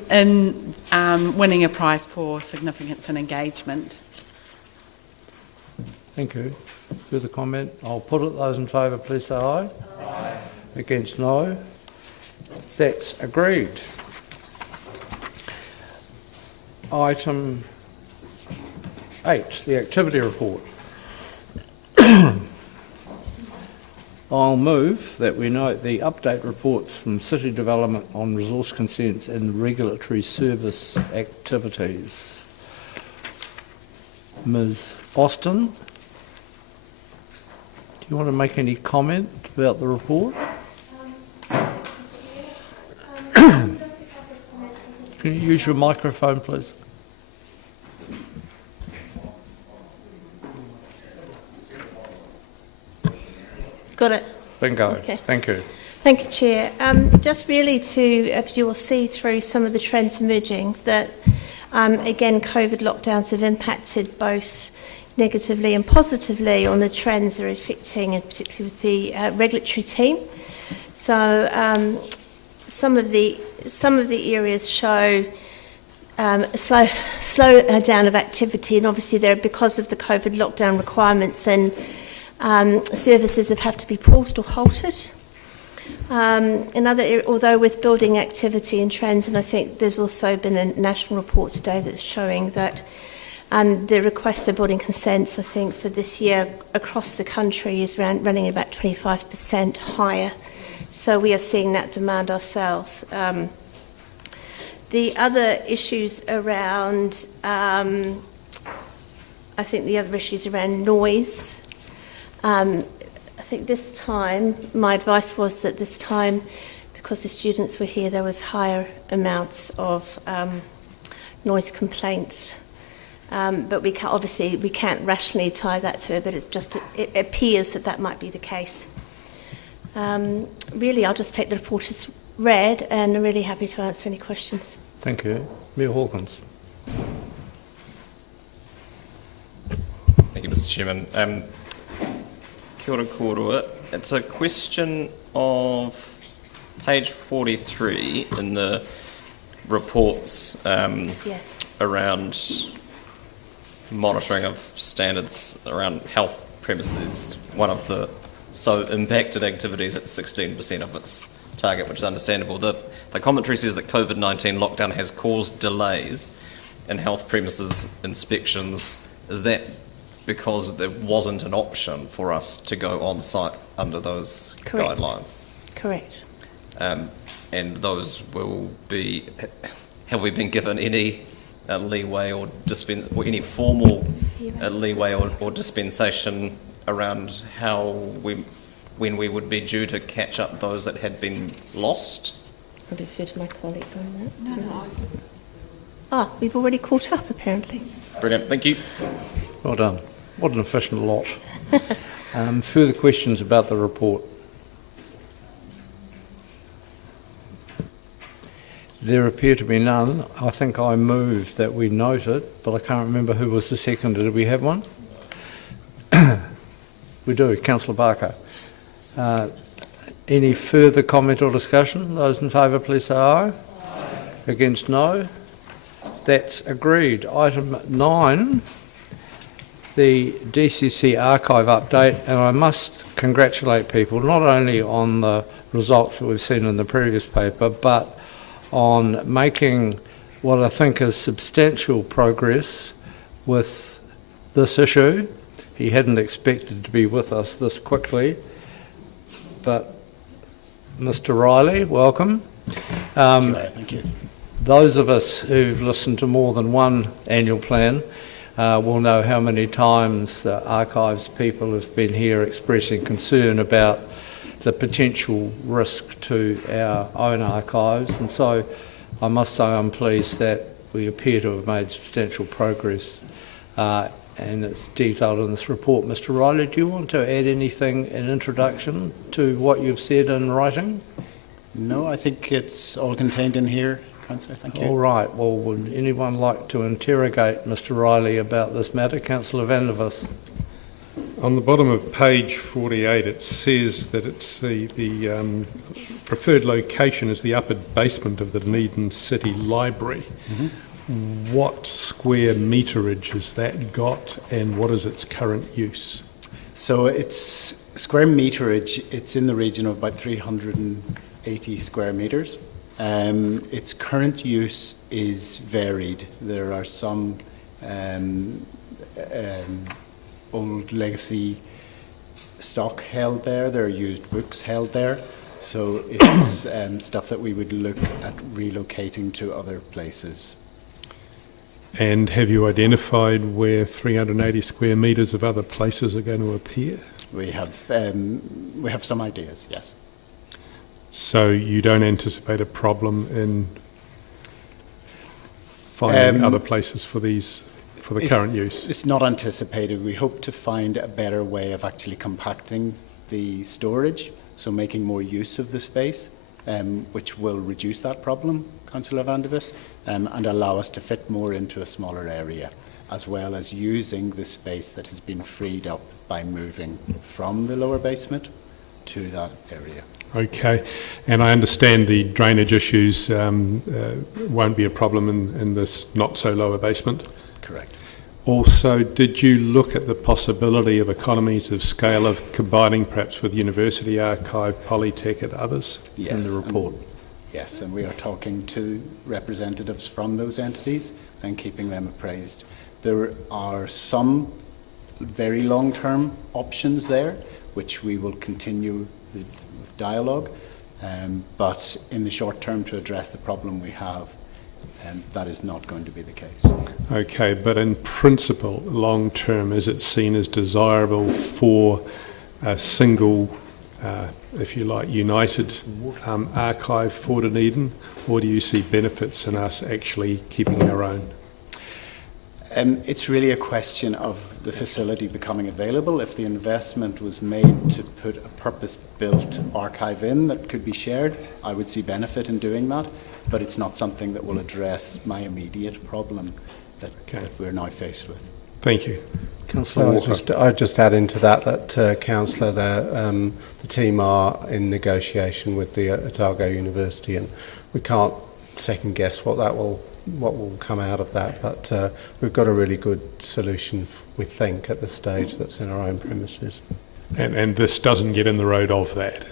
winning a prize for significance and engagement. Thank you. Further comment? I'll put it. Those in favour, please say aye. Aye. Against, no. That's agreed. Item 8, the activity report. I'll move that we note the update reports from City Development on resource consents and regulatory service activities. Ms. Austin, do you want to make any comment about the report? Can you use your microphone, please? Got it. Bingo. Okay. Thank you. Thank you, Chair. Just really to, you will see through some of the trends emerging that, again, COVID lockdowns have impacted both negatively and positively on the trends that are affecting, and particularly with the regulatory team. So some of the areas show a slow down of activity, and obviously there, because of the COVID lockdown requirements, then services have had to be paused or halted. Although with building activity and trends, and I think there's also been a national report today that's showing that the request for building consents, I think, for this year across the country is running about 25% higher. So we are seeing that demand ourselves. The other issues around, I think the other issues around noise. I think this time, my advice was that this time, because the students were here, there was higher amounts of noise complaints. But we can't, obviously we can't rationally tie that to it, but it's just, it appears that that might be the case. Really, I'll just take the report as read, and I'm really happy to answer any questions. Thank you. Mayor Hawkins. Thank you, Mr. Chairman. Kia ora kōrua. It's a question of page 43 in the reports Yes. around monitoring of standards around health premises. One of the impacted activities at 16% of its target, which is understandable. The commentary says that COVID-19 lockdown has caused delays in health premises inspections. Is that because there wasn't an option for us to go on site under those Correct. guidelines? Correct. And those will be, have we been given any leeway or any formal leeway or dispensation around when we would be due to catch up those that had been lost? I'll defer to my colleague on that. No. We've already caught up, apparently. Brilliant, thank you. Well done. What an efficient lot. Further questions about the report? There appear to be none. I think I moved that we note it, but I can't remember who was the seconder. Did we have one? We do. Councillor Barker. Any further comment or discussion? Those in favour, please say aye. Aye. Against, no. That's agreed. Item 9, the DCC archive update, and I must congratulate people not only on the results that we've seen in the previous paper, but on making what I think is substantial progress with this issue. He hadn't expected to be with us this quickly, but Mr. Riley, welcome. Thank you. Those of us who've listened to more than one annual plan will know how many times the archives people have been here expressing concern about the potential risk to our own archives, and so I must say I'm pleased that we appear to have made substantial progress, and it's detailed in this report. Mr. Riley, do you want to add anything in introduction to what you've said in writing? No, I think it's all contained in here, Councillor. Thank you. All right. Well, would anyone like to interrogate Mr. Riley about this matter? Councillor Vandervis. On the bottom of page 48, it says that it's the preferred location is the upper basement of the Dunedin City Library. Mm-hmm. What square meterage has that got, and what is its current use? So it's square meterage. It's in the region of about 380 square metres. Its current use is varied. There are some old legacy stock held there. There are used books held there. So it's stuff that we would look at relocating to other places. And have you identified where 380 square metres of other places are going to appear? We have some ideas, yes. So you don't anticipate a problem in finding other places for these, for the current use? It's not anticipated. We hope to find a better way of actually compacting the storage, so making more use of the space, which will reduce that problem, Councillor Vandervis, and allow us to fit more into a smaller area, as well as using the space that has been freed up by moving from the lower basement to that area. Okay, and I understand the drainage issues won't be a problem in this not-so-lower basement? Correct. Also, did you look at the possibility of economies of scale of combining perhaps with University Archive, Polytech and others in the report? Yes, and we are talking to representatives from those entities and keeping them appraised. There are some very long-term options there, which we will continue with dialogue, but in the short term, to address the problem we have, that is not going to be the case. Okay, but in principle, long term, is it seen as desirable for a single, if you like, united archive for Dunedin, or do you see benefits in us actually keeping our own? It's really a question of the facility becoming available. If the investment was made to put a purpose-built archive in that could be shared, I would see benefit in doing that, but it's not something that will address my immediate problem that we're now faced with. Thank you. Councillor Walker. I'd just add into that, Councillor, the team are in negotiation with the Otago University, and we can't second guess what will come out of that, but we've got a really good solution, we think, at this stage that's in our own premises. And this doesn't get in the road of that?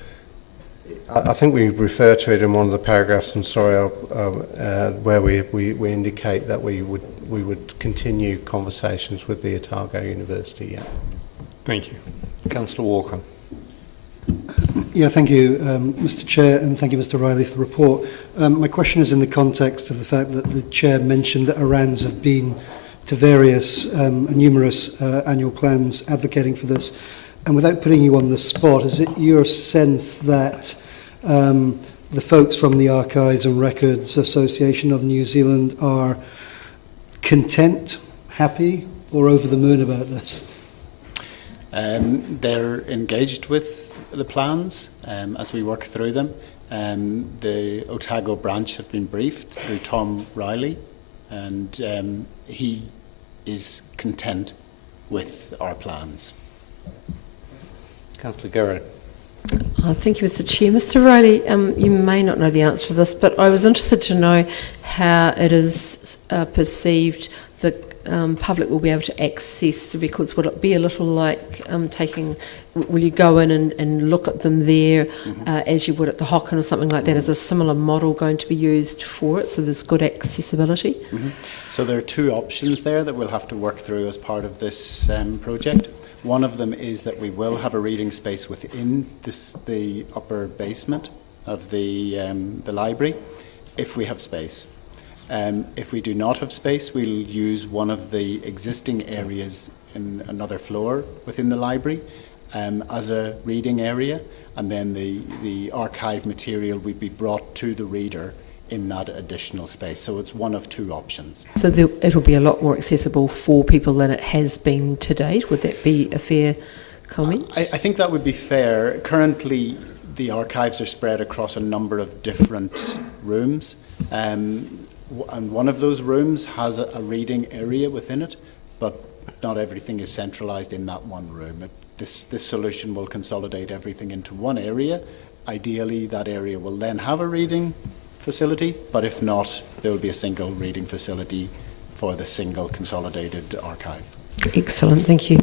I think we refer to it in one of the paragraphs, I'm sorry, where we indicate that we would continue conversations with the Otago University, yeah. Thank you. Councillor Walker. Yeah, thank you, Mr. Chair, and thank you, Mr. Riley, for the report. My question is in the context of the fact that the Chair mentioned that Arans have been to various and numerous annual plans advocating for this. And without putting you on the spot, is it your sense that the folks from the Archives and Records Association of New Zealand are content, happy, or over the moon about this? They're engaged with the plans as we work through them. The Otago branch have been briefed through Tom Riley, and he is content with our plans. Councillor Garrett. Thank you, Mr. Chair. Mr. Riley, you may not know the answer to this, but I was interested to know how it is perceived the public will be able to access the records. Will it be a little like will you go in and look at them there as you would at the Hocken or something like that? Is a similar model going to be used for it, so there's good accessibility? So there are two options there that we'll have to work through as part of this project. One of them is that we will have a reading space within the upper basement of the library, if we have space. If we do not have space, we'll use one of the existing areas in another floor within the library as a reading area, and then the archive material would be brought to the reader in that additional space. So it's one of two options. So it'll be a lot more accessible for people than it has been to date. Would that be a fair comment? I think that would be fair. Currently, the archives are spread across a number of different rooms. And one of those rooms has a reading area within it, but not everything is centralised in that one room. This solution will consolidate everything into one area. Ideally, that area will then have a reading facility, but if not, there will be a single reading facility for the single consolidated archive. Excellent, thank you.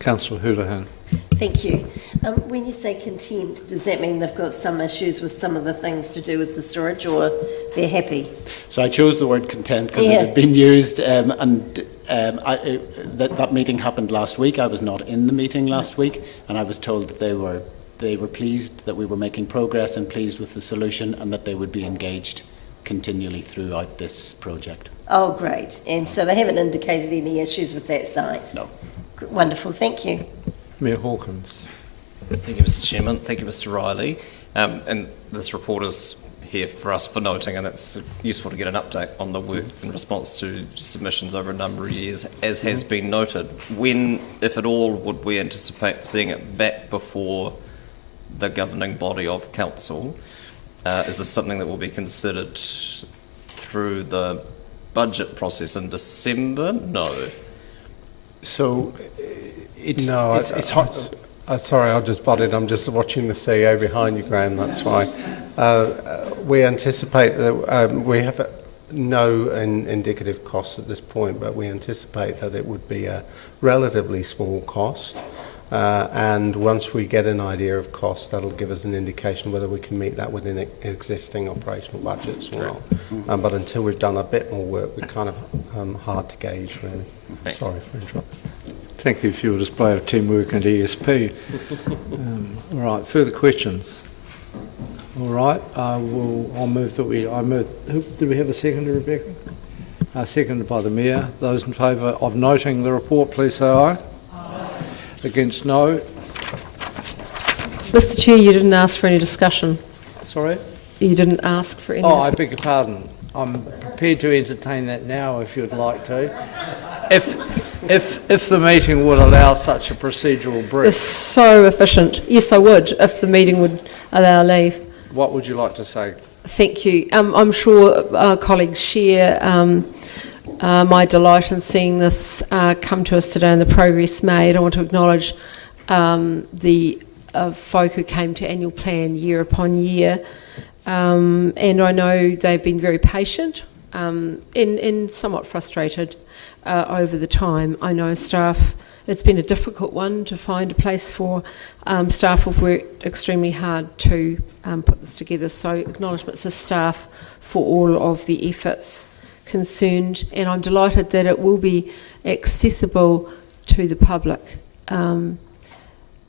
Councillor Houlihan. Thank you. When you say content, does that mean they've got some issues with some of the things to do with the storage, or they're happy? So I chose the word content because it had been used, that meeting happened last week. I was not in the meeting last week, and I was told that they were pleased that we were making progress and pleased with the solution, and that they would be engaged continually throughout this project. Oh, great. And so they haven't indicated any issues with that site? No. Wonderful, thank you. Mayor Hawkins. Thank you, Mr. Chairman. Thank you, Mr. Riley. And this report is here for us for noting, and it's useful to get an update on the work in response to submissions over a number of years, as has been noted. When, if at all, would we anticipate seeing it back before the governing body of council? Is this something that will be considered through the budget process in December? No. So it's hot. Sorry, I'll just butt in. I'm just watching the CEO behind you, Graham, that's why. We anticipate that we have no indicative costs at this point, but we anticipate that it would be a relatively small cost. And once we get an idea of cost, that'll give us an indication whether we can meet that within existing operational budgets or not. But until we've done a bit more work, we're kind of hard to gauge, really. Thanks. Sorry for interrupting. Thank you for your display of teamwork and ESP. All right, further questions? All right, I'll move that do we have a seconder, Rebecca? Seconded by the Mayor. Those in favour of noting the report, please say aye. Aye. Against, no. Mr. Chair, you didn't ask for any discussion. Sorry? You didn't ask for any I beg your pardon. I'm prepared to entertain that now if you'd like to. if the meeting would allow such a procedural It's brief, so efficient. Yes, I would, if the meeting would allow leave. what would you like to say? Thank you. I'm sure our colleagues share my delight in seeing this come to us today and the progress made. I want to acknowledge the folk who came to annual plan year upon year, and I know they've been very patient and somewhat frustrated over the time. I know staff, it's been a difficult one to find a place for. Staff have worked extremely hard to put this together, so acknowledgements to staff for all of the efforts concerned, and I'm delighted that it will be accessible to the public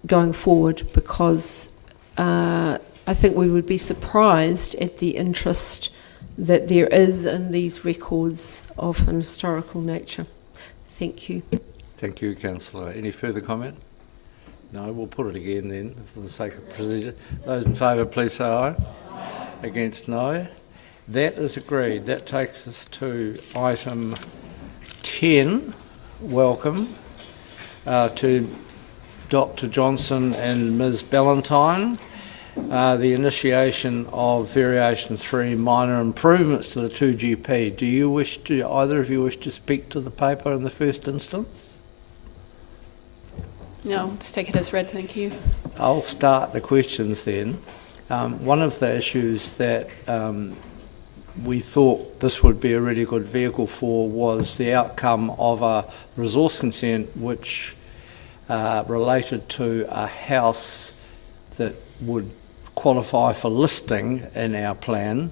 going forward, because I think we would be surprised at the interest that there is in these records of an historical nature. Thank you. Thank you, Councillor. Any further comment? No, we'll put it again then, for the sake of procedure. Those in favour, please say aye. Against, no. That is agreed. That takes us to item 10. Welcome to Dr. Johnson and Ms. Ballantyne. The initiation of Variation 3 minor improvements to the 2GP. Do you wish to, either of you wish to speak to the paper in the first instance? No, let's take it as read, thank you. I'll start the questions then. One of the issues that we thought this would be a really good vehicle for was the outcome of a resource consent which related to a house that would qualify for listing in our plan,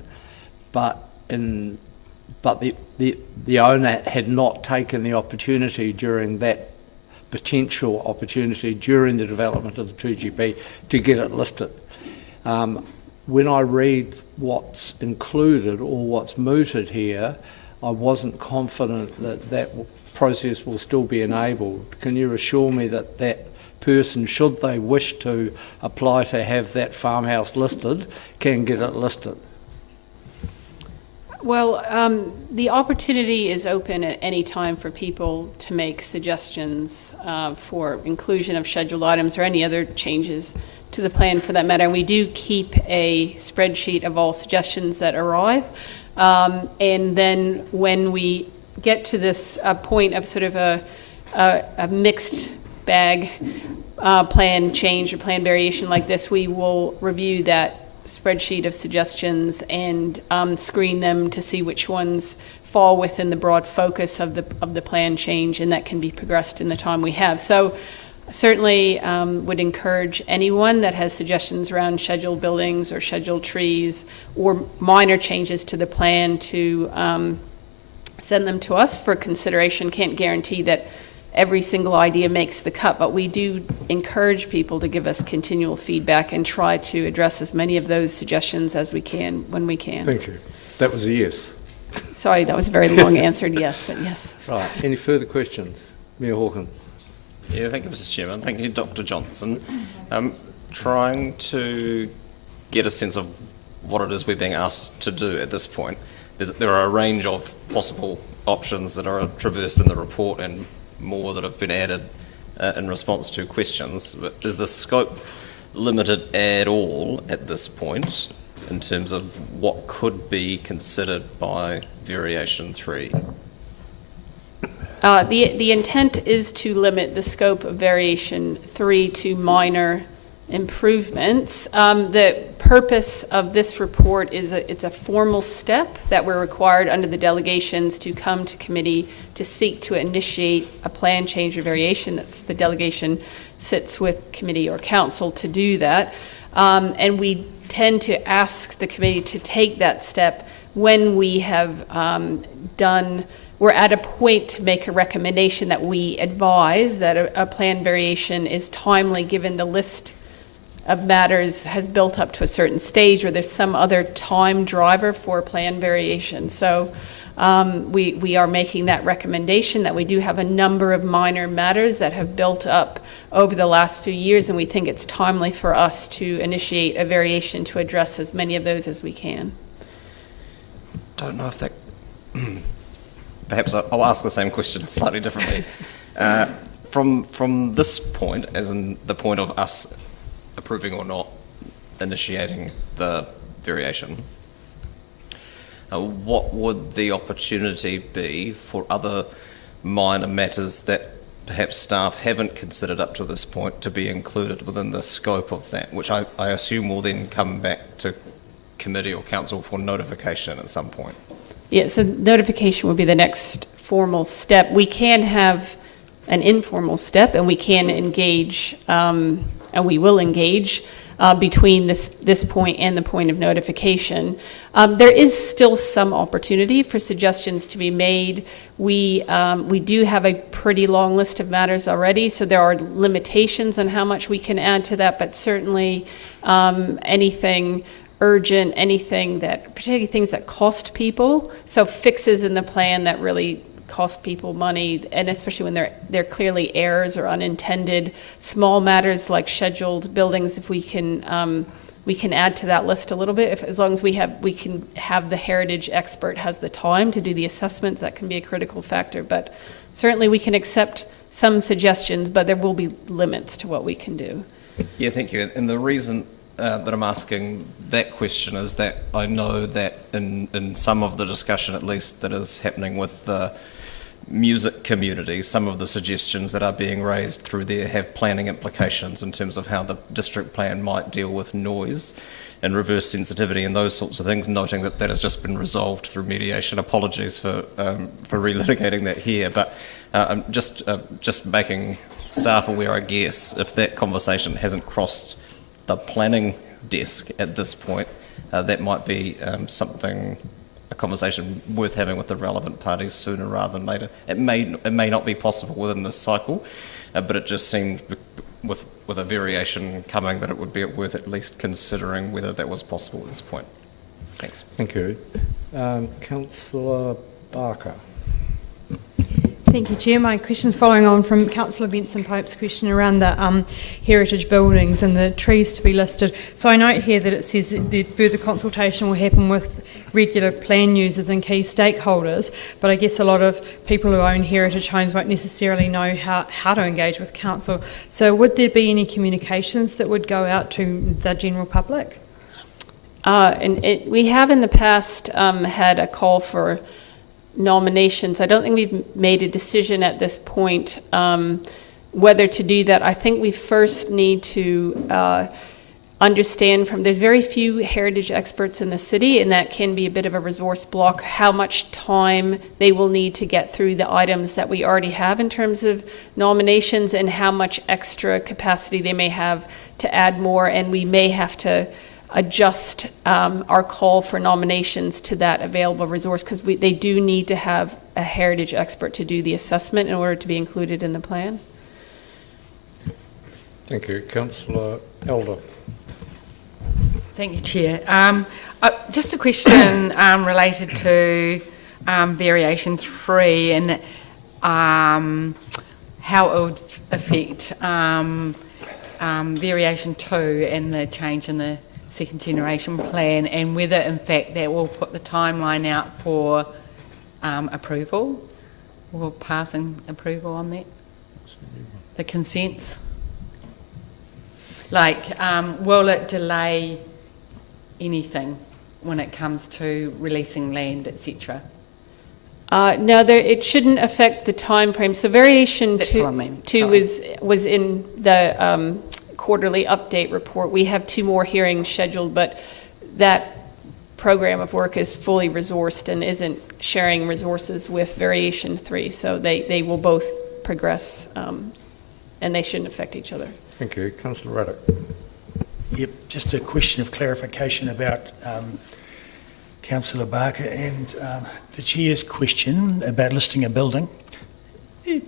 but the owner had not taken the opportunity during that potential opportunity during the development of the 2GP to get it listed. When I read what's included or what's mooted here, I wasn't confident that that process will still be enabled. Can you assure me that that person, should they wish to apply to have that farmhouse listed, can get it listed? Well, the opportunity is open at any time for people to make suggestions for inclusion of scheduled items or any other changes to the plan for that matter. And we do keep a spreadsheet of all suggestions that arrive. And then when we get to this point of sort of a mixed bag plan change or plan variation like this, we will review that spreadsheet of suggestions and screen them to see which ones fall within the broad focus of the plan change, and that can be progressed in the time we have. So certainly would encourage anyone that has suggestions around scheduled buildings or scheduled trees or minor changes to the plan to send them to us for consideration. Can't guarantee that every single idea makes the cut, but we do encourage people to give us continual feedback and try to address as many of those suggestions as we can when we can. Thank you. That was a yes. Sorry, that was a very long answer to yes, but yes. Right. Any further questions? Mayor Hawkins. Yeah, thank you, Mr. Chairman. Thank you, Dr. Johnson. Trying to get a sense of what it is we're being asked to do at this point. There are a range of possible options that are traversed in the report and more that have been added in response to questions. But is the scope limited at all at this point in terms of what could be considered by Variation 3? The intent is to limit the scope of Variation 3 to minor improvements. The purpose of this report is it's a formal step that we're required under the delegations to come to committee to seek to initiate a plan change or variation. That's the delegation sits with committee or council to do that. And we tend to ask the committee to take that step when we have we're at a point to make a recommendation that we advise that a plan variation is timely given the list of matters has built up to a certain stage, or there's some other time driver for plan variation. So we are making that recommendation that we do have a number of minor matters that have built up over the last few years, and we think it's timely for us to initiate a variation to address as many of those as we can. Don't know if that perhaps I'll ask the same question slightly differently. From this point, as in the point of us approving or not initiating the variation, what would the opportunity be for other minor matters that perhaps staff haven't considered up to this point to be included within the scope of that, which I assume will then come back to committee or council for notification at some point? Yeah, so notification would be the next formal step. We can have an informal step, and we can engage, and we will engage between this point and the point of notification. There is still some opportunity for suggestions to be made. We do have a pretty long list of matters already, so there are limitations on how much we can add to that, but certainly anything urgent, anything that, particularly things that cost people, so fixes in the plan that really cost people money, and especially when they're clearly errors or unintended, small matters like scheduled buildings, if we can add to that list a little bit, as long as we can have the heritage expert has the time to do the assessments, that can be a critical factor. But certainly we can accept some suggestions, but there will be limits to what we can do. Yeah, thank you. And the reason that I'm asking that question is that I know that in some of the discussion, at least, that is happening with the music community, some of the suggestions that are being raised through there have planning implications in terms of how the district plan might deal with noise and reverse sensitivity and those sorts of things, noting that that has just been resolved through mediation. Apologies for relitigating that here, but I'm just making staff aware, I guess, if that conversation hasn't crossed the planning desk at this point, that might be a conversation worth having with the relevant parties sooner rather than later. It may not be possible within this cycle, but it just seemed with a variation coming that it would be worth at least considering whether that was possible at this point. Thanks. Thank you. Councillor Barker. Thank you, Chair. My question's following on from Councillor Benson Pope's question around the heritage buildings and the trees to be listed. So I note here that it says that the further consultation will happen with regular plan users and key stakeholders, but I guess a lot of people who own heritage homes won't necessarily know how to engage with council. So would there be any communications that would go out to the general public? We have in the past had a call for nominations. I don't think we've made a decision at this point whether to do that. I think we first need to understand there's very few heritage experts in the city, and that can be a bit of a resource block, how much time they will need to get through the items that we already have in terms of nominations, and how much extra capacity they may have to add more, and we may have to adjust our call for nominations to that available resource, because they do need to have a heritage expert to do the assessment in order to be included in the plan. Thank you. Councillor Elder. Thank you, Chair. Just a question related to variation 3 and how it would affect variation 2 and the change in the second generation plan, and whether in fact that will put the timeline out for approval or passing approval on that, the consents. Like, will it delay anything when it comes to releasing land, etc.? No, it shouldn't affect the time frame. So variation That's 2, what I mean. was in the quarterly update report. We have 2 more hearings scheduled, but that program of work is fully resourced and isn't sharing resources with variation 3. So they will both progress, and they shouldn't affect each other. Thank you. Councillor Raddick. Yep, just a question of clarification about Councillor Barker and the Chair's question about listing a building.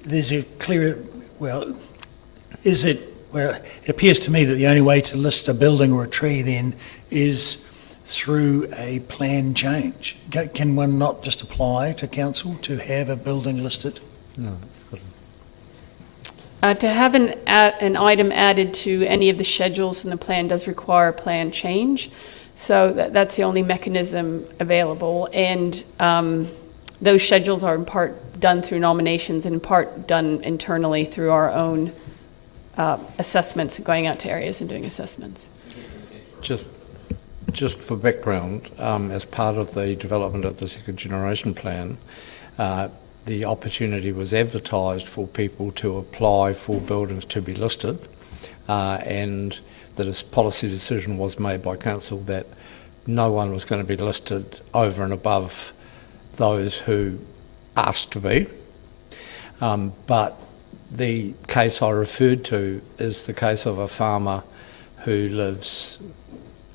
There's a clear, it appears to me that the only way to list a building or a tree then is through a plan change. Can one not just apply to council to have a building listed? No. To have an item added to any of the schedules in the plan does require a plan change. So that's the only mechanism available. And those schedules are in part done through nominations and in part done internally through our own assessments, going out to areas and doing assessments. Just for background, as part of the development of the second generation plan, the opportunity was advertised for people to apply for buildings to be listed, and that a policy decision was made by council that no one was going to be listed over and above those who asked to be. But the case I referred to is the case of a farmer who lives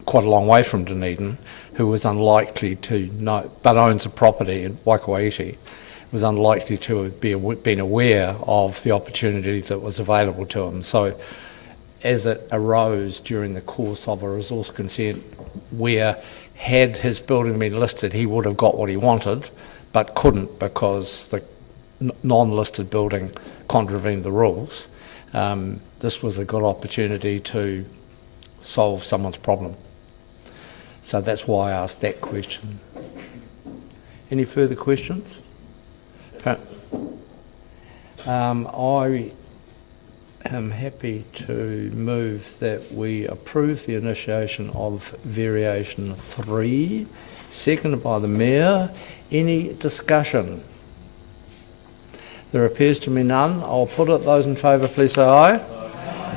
quite a long way from Dunedin, who was unlikely to know, but owns a property in Waikawaiti, was unlikely to have been aware of the opportunity that was available to him. So as it arose during the course of a resource consent where had his building been listed, he would have got what he wanted, but couldn't because the non-listed building contravened the rules. This was a good opportunity to solve someone's problem. So that's why I asked that question. Any further questions? I am happy to move that we approve the initiation of variation 3, seconded by the Mayor. Any discussion? There appears to be none. I'll put it. Those in favour, please say aye.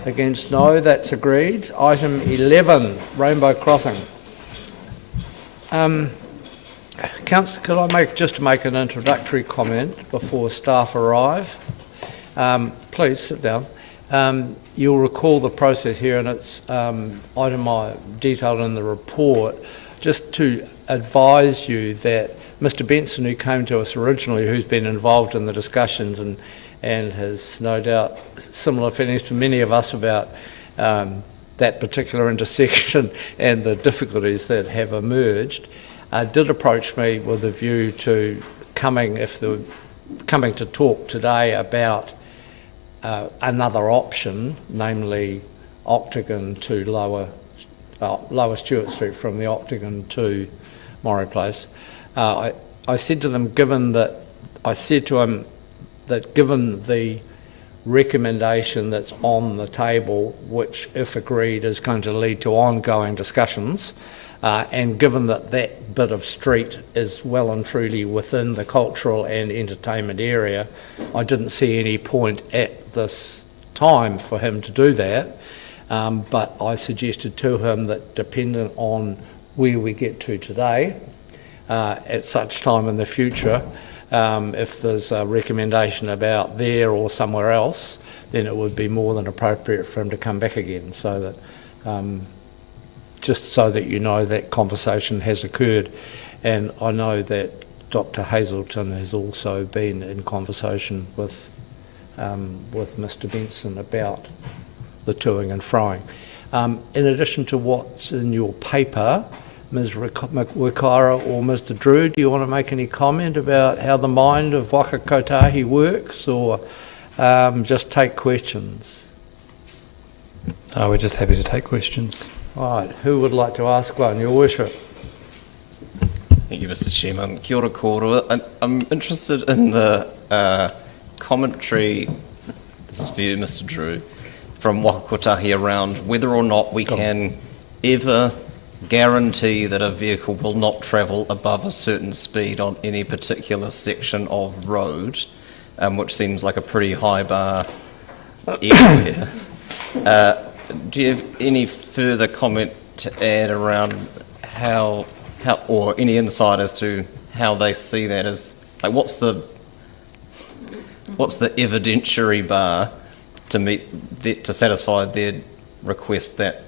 Against, no. That's agreed. Item 11, Rainbow Crossing. Councillor, could I make an introductory comment before staff arrive? Please sit down. You'll recall the process here, and it's detailed in the report. Just to advise you that Mr. Benson, who came to us originally, who's been involved in the discussions and has no doubt similar feelings to many of us about that particular intersection and the difficulties that have emerged, did approach me with a view to coming to talk today about another option, namely Octagon to Lower Stewart Street from the Octagon to Morrie Place. I said to him, given the recommendation that's on the table, which, if agreed, is going to lead to ongoing discussions, and given that that bit of street is well and truly within the cultural and entertainment area, I didn't see any point at this time for him to do that. But I suggested to him that, dependent on where we get to today, at such time in the future, if there's a recommendation about there or somewhere else, then it would be more than appropriate for him to come back again, so that just so that you know that conversation has occurred. And I know that Dr. Hazelton has also been in conversation with Mr. Benson about the toing and froing. In addition to what's in your paper, Ms. Wikaira or Mr. Drew, do you want to make any comment about how the mind of Waka Kotahi works, or just take questions? We're just happy to take questions. Right, who would like to ask one? Your Worship. Thank you, Mr. Chairman. Kia ora kōrua. I'm interested in the commentary, this is for you, Mr. Drew, from Waka Kotahi around whether or not we can ever guarantee that a vehicle will not travel above a certain speed on any particular section of road, which seems like a pretty high bar area. Do you have any further comment to add around how or any insight as to how they see that as, like, what's the evidentiary bar to satisfy their request that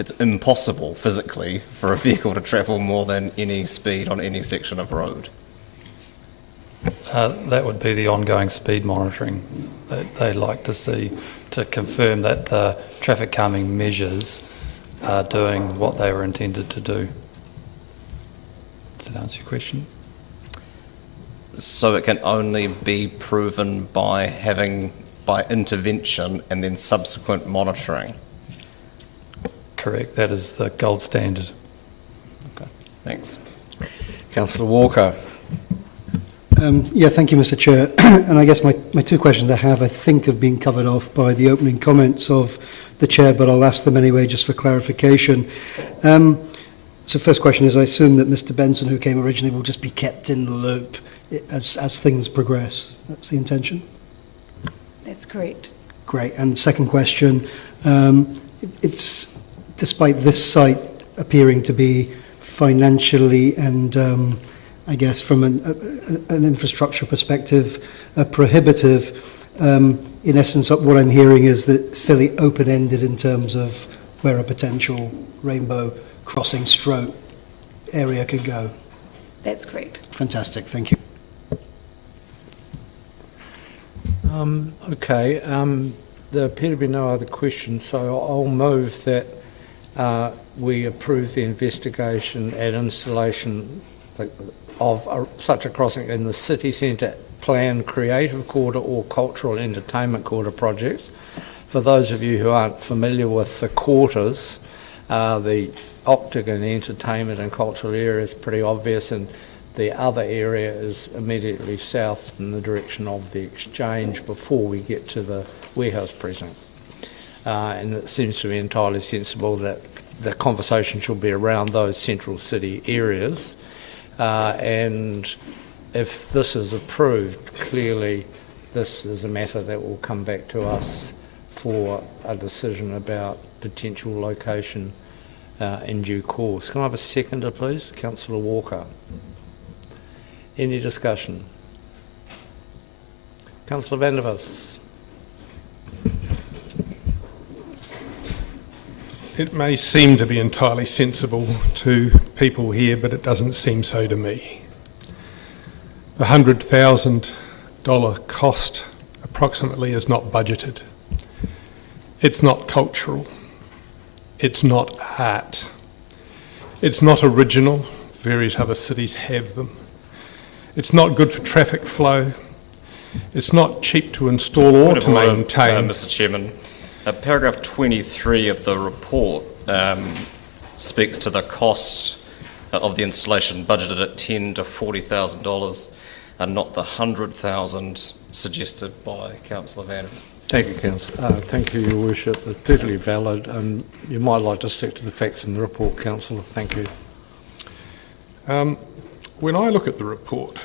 it's impossible physically for a vehicle to travel more than any speed on any section of road? That would be the ongoing speed monitoring that they like to see, to confirm that the traffic calming measures are doing what they were intended to do. Does that answer your question? So it can only be proven by intervention and then subsequent monitoring? Correct, that is the gold standard. Okay, thanks. Councillor Walker. Yeah, thank you, Mr. Chair. And I guess my two questions I think, have been covered off by the opening comments of the Chair, but I'll ask them anyway just for clarification. So first question is, I assume that Mr. Benson, who came originally, will just be kept in the loop as things progress. That's the intention? That's correct. Great. And the second question, it's despite this site appearing to be financially and I guess from an infrastructure perspective prohibitive, in essence what I'm hearing is that it's fairly open-ended in terms of where a potential rainbow crossing stroke area could go. That's correct. Fantastic, thank you. Okay, there appear to be no other questions, so I'll move that we approve the investigation and installation of such a crossing in the city centre planned creative quarter or cultural entertainment quarter projects. For those of you who aren't familiar with the quarters, the Octagon entertainment and cultural area is pretty obvious, and the other area is immediately south in the direction of the Exchange before we get to the warehouse precinct. And it seems to be entirely sensible that the conversation should be around those central city areas. And if this is approved, clearly this is a matter that will come back to us for a decision about potential location in due course. Can I have a seconder, please? Councillor Walker. Any discussion? Councillor van der Vos. It may seem to be entirely sensible to people here, but it doesn't seem so to me. The $100,000 cost approximately is not budgeted. It's not cultural. It's not art. It's not original. Various other cities have them. It's not good for traffic flow. It's not cheap to install or to maintain. Mr. Chairman, paragraph 23 of the report speaks to the cost of the installation budgeted at $10,000 to $40,000 and not the $100,000 suggested by Councillor van der Vos. Thank you, Councillor. Thank you, Your Worship. It's perfectly valid, and you might like to stick to the facts in the report, Councillor. Thank you. When I look at the report,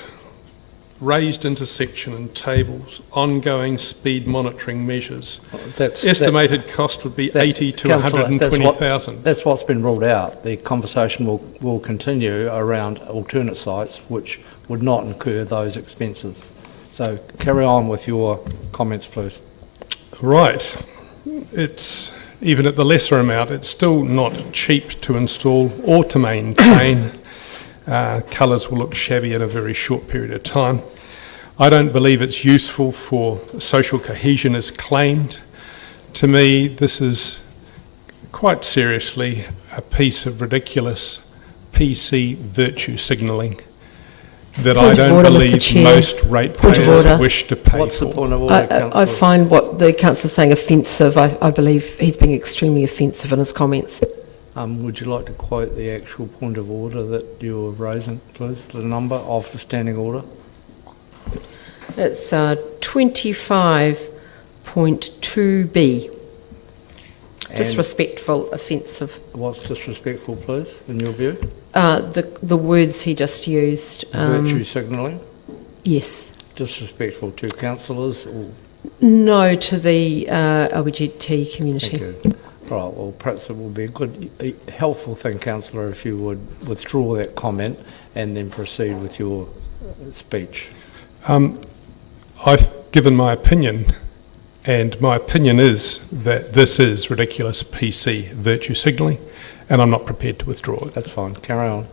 raised intersection and tables, ongoing speed monitoring measures, estimated cost would be 80 to 120,000. That's what's been ruled out. The conversation will continue around alternate sites which would not incur those expenses. So carry on with your comments, please. Right. It's even at the lesser amount, it's still not cheap to install or to maintain. Colours will look shabby in a very short period of time. I don't believe it's useful for social cohesion as claimed. To me, this is quite seriously a piece of ridiculous PC virtue signalling that I don't believe most ratepayers wish to pay What's for. the point of order, I find what the councillor is saying offensive. I believe he's being extremely offensive in his comments. Would you like to quote the actual point of order that you were raising, please? The number of the standing order? It's 25.2b. Disrespectful, offensive. What's disrespectful, please, in your view? The words he just used. Virtue signalling? Yes. Disrespectful to councillors? Or? No, to the LGBT community. Thank you. Right, well, perhaps it will be a good, helpful thing, Councillor, if you would withdraw that comment and then proceed with your speech. I've given my opinion, and my opinion is that this is ridiculous PC virtue signalling, and I'm not prepared to withdraw it. That's fine. Carry on.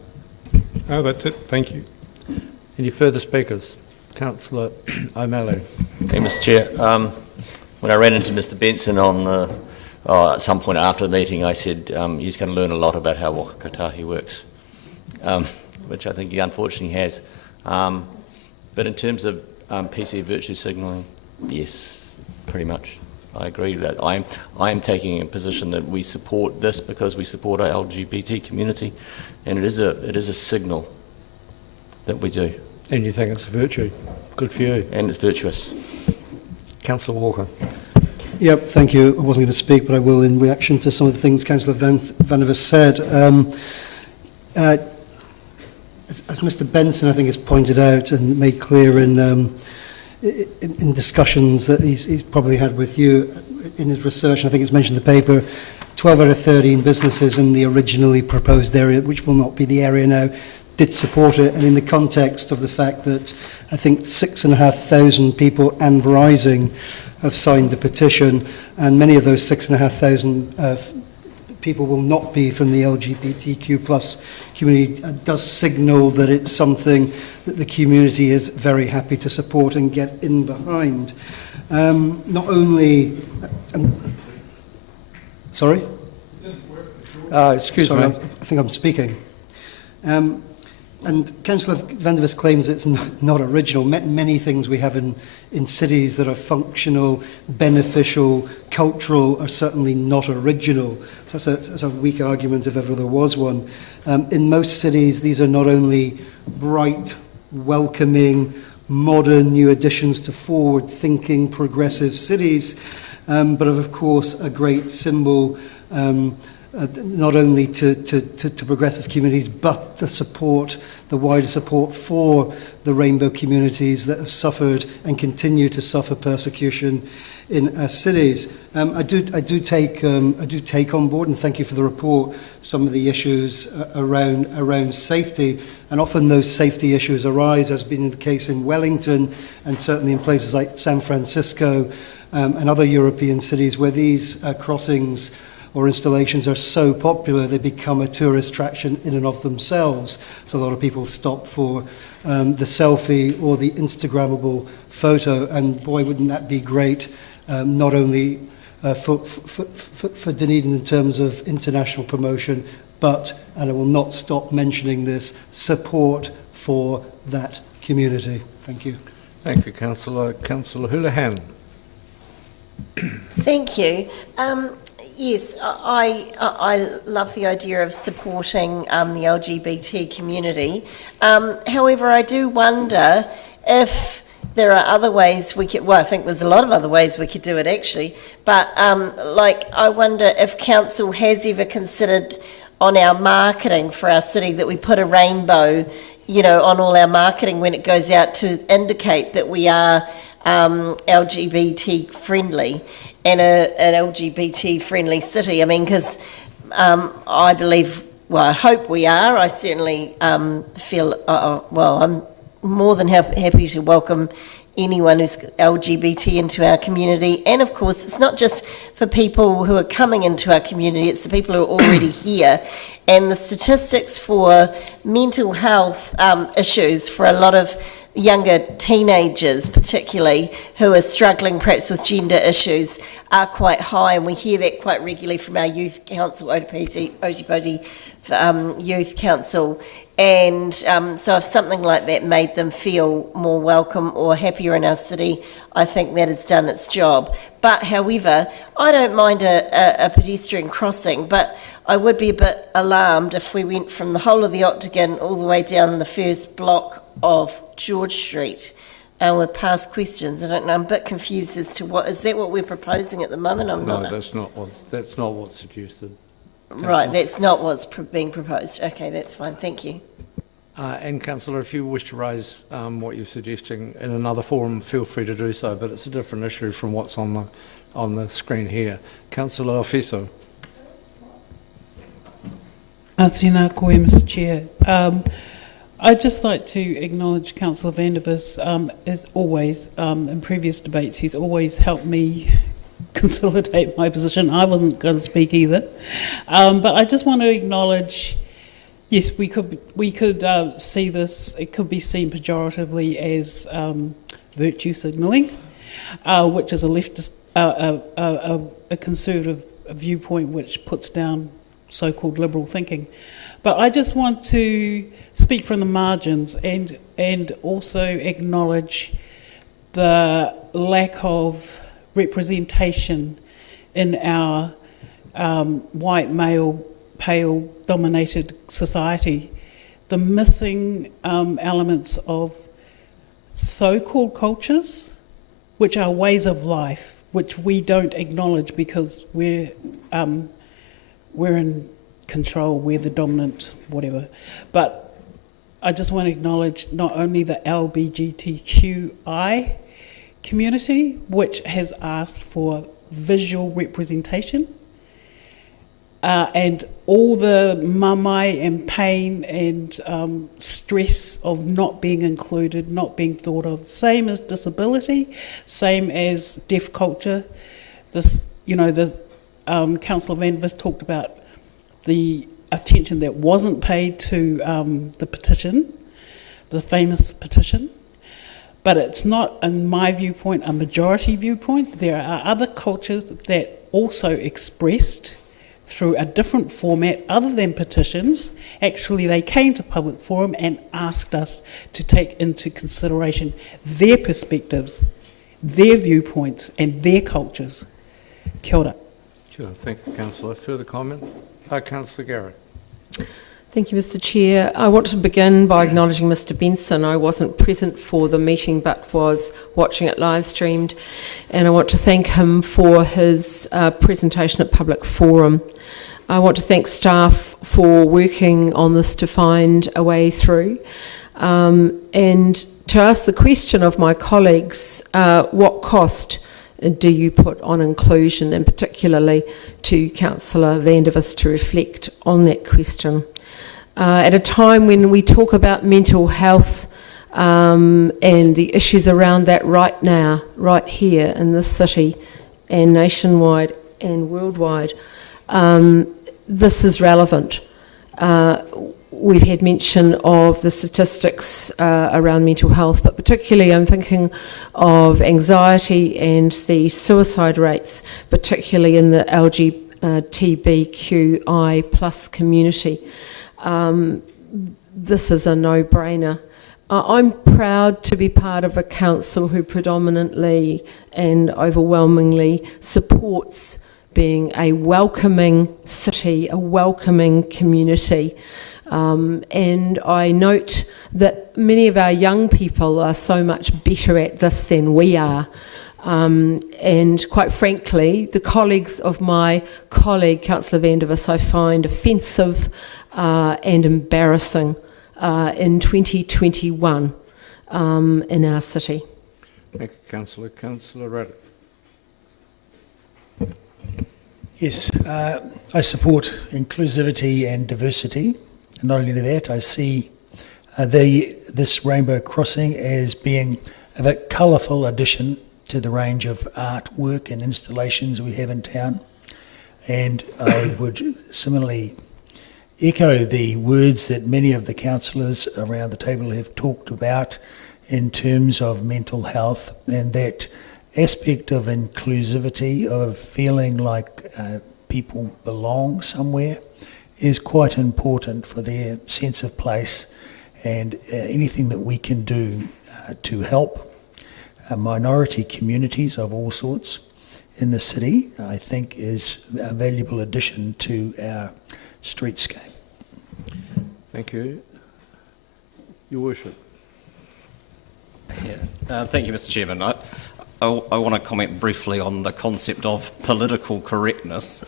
Oh, that's it. Thank you. Any further speakers? Councillor O'Malley. Thank you, Mr. Chair. When I ran into Mr. Benson on at some point after the meeting, I said he's going to learn a lot about how Waka Kotahi works, which I think he unfortunately has. But in terms of PC virtue signalling, yes, pretty much. I agree with that. I am taking a position that we support this because we support our LGBT community, and it is a signal that we do. And you think it's a virtue? Good for you. And it's virtuous. Councillor Walker. Yep, thank you. I wasn't going to speak, but I will in reaction to some of the things Councillor Vandervis said. As Mr Benson, I think, has pointed out and made clear in discussions that he's probably had with you in his research, and I think it's mentioned in the paper, 12 out of 13 businesses in the originally proposed area, which will not be the area now, did support it, and in the context of the fact that I think 6,500 people and rising have signed the petition, and many of those 6,500 people will not be from the LGBTQ plus community, does signal that it's something that the community is very happy to support and get in behind. Not only... sorry? Excuse me. I think I'm speaking. And Councillor Vandervis claims it's not original. Many things we have in cities that are functional, beneficial, cultural are certainly not original. So that's a weak argument if ever there was one. In most cities, these are not only bright, welcoming, modern new additions to forward-thinking, progressive cities, but of course a great symbol not only to progressive communities, but the wider support for the rainbow communities that have suffered and continue to suffer persecution in our cities. I do take on board, and thank you for the report, some of the issues around safety, and often those safety issues arise, as has been the case in Wellington and certainly in places like San Francisco and other European cities where these crossings or installations are so popular they become a tourist attraction in and of themselves. So a lot of people stop for the selfie or the Instagrammable photo, and boy, wouldn't that be great, not only for Dunedin in terms of international promotion, but, and I will not stop mentioning this, support for that community. Thank you. Thank you, Councillor. Councillor Houlihan. Thank you. Yes, I love the idea of supporting the LGBT community. However, I do wonder if there are other ways we could, well, I think there's a lot of other ways we could do it actually, but I wonder if council has ever considered on our marketing for our city that we put a rainbow, on all our marketing when it goes out to indicate that we are LGBT friendly and an LGBT friendly city. I mean, because I believe, well, I hope we are. I certainly feel, I'm more than happy to welcome anyone who's LGBT into our community. And of course, it's not just for people who are coming into our community, it's the people who are already here. And the statistics for mental health issues for a lot of younger teenagers particularly who are struggling perhaps with gender issues are quite high, and we hear that quite regularly from our youth council, Otipoti Youth Council. And so if something like that made them feel more welcome or happier in our city, I think that has done its job. But however, I don't mind a pedestrian crossing, but I would be a bit alarmed if we went from the whole of the Octagon all the way down the first block of George Street. With past questions, I don't know. I'm a bit confused as to what we're proposing at the moment. That's not what's suggested. Right, that's not what's being proposed. Okay, that's fine. Thank you. And Councillor, if you wish to raise what you're suggesting in another forum, feel free to do so. But it's a different issue from what's on the screen here. Councillor Fiso. Tēnā koe, Mr Chair. I'd just like to acknowledge Councillor Vandervis, as always, in previous debates, he's always helped me consolidate my position. I wasn't going to speak either. But I just want to acknowledge, yes, we could see this, it could be seen pejoratively as virtue signalling, which is a leftist, a conservative viewpoint which puts down so-called liberal thinking. But I just want to speak from the margins and also acknowledge the lack of representation in our white, male, pale-dominated society. The missing elements of so-called cultures, which are ways of life, which we don't acknowledge because we're in control, we're the dominant, whatever. But I just want to acknowledge not only the LGBTQI community, which has asked for visual representation, and all the mamai and pain and stress of not being included, not being thought of, same as disability, same as deaf culture. This, the Council of Anvis talked about the attention that wasn't paid to the petition, the famous petition. But it's not, in my viewpoint, a majority viewpoint. There are other cultures that also expressed through a different format other than petitions. Actually, they came to public forum and asked us to take into consideration their perspectives, their viewpoints and their cultures. Kia ora. Sure, thank you, Councillor. Further comment? Councillor Garrett. Thank you, Mr. Chair. I want to begin by acknowledging Mr. Benson. I wasn't present for the meeting but was watching it live streamed, and I want to thank him for his presentation at Public Forum. I want to thank staff for working on this to find a way through, and to ask the question of my colleagues, what cost do you put on inclusion, and particularly to Councillor Vandervis to reflect on that question. At a time when we talk about mental health and the issues around that right now, right here in this city and nationwide and worldwide, this is relevant. We've had mention of the statistics around mental health, but particularly I'm thinking of anxiety and the suicide rates, particularly in the LGBTQI plus community. This is a no-brainer. I'm proud to be part of a council who predominantly and overwhelmingly supports being a welcoming city, a welcoming community. And I note that many of our young people are so much better at this than we are. And quite frankly, the colleagues of my colleague, Councillor Vandervis, I find offensive and embarrassing in 2021 in our city. Thank you, Councillor. Councillor Raddick. Yes, I support inclusivity and diversity. And not only that, I see this rainbow crossing as being a bit colourful addition to the range of artwork and installations we have in town. And I would similarly echo the words that many of the councillors around the table have talked about in terms of mental health, and that aspect of inclusivity, of feeling like people belong somewhere, is quite important for their sense of place, and anything that we can do to help minority communities of all sorts in the city, I think is a valuable addition to our streetscape. Thank you. Your Worship. Yeah. Thank you, Mr. Chairman. I want to comment briefly on the concept of political correctness,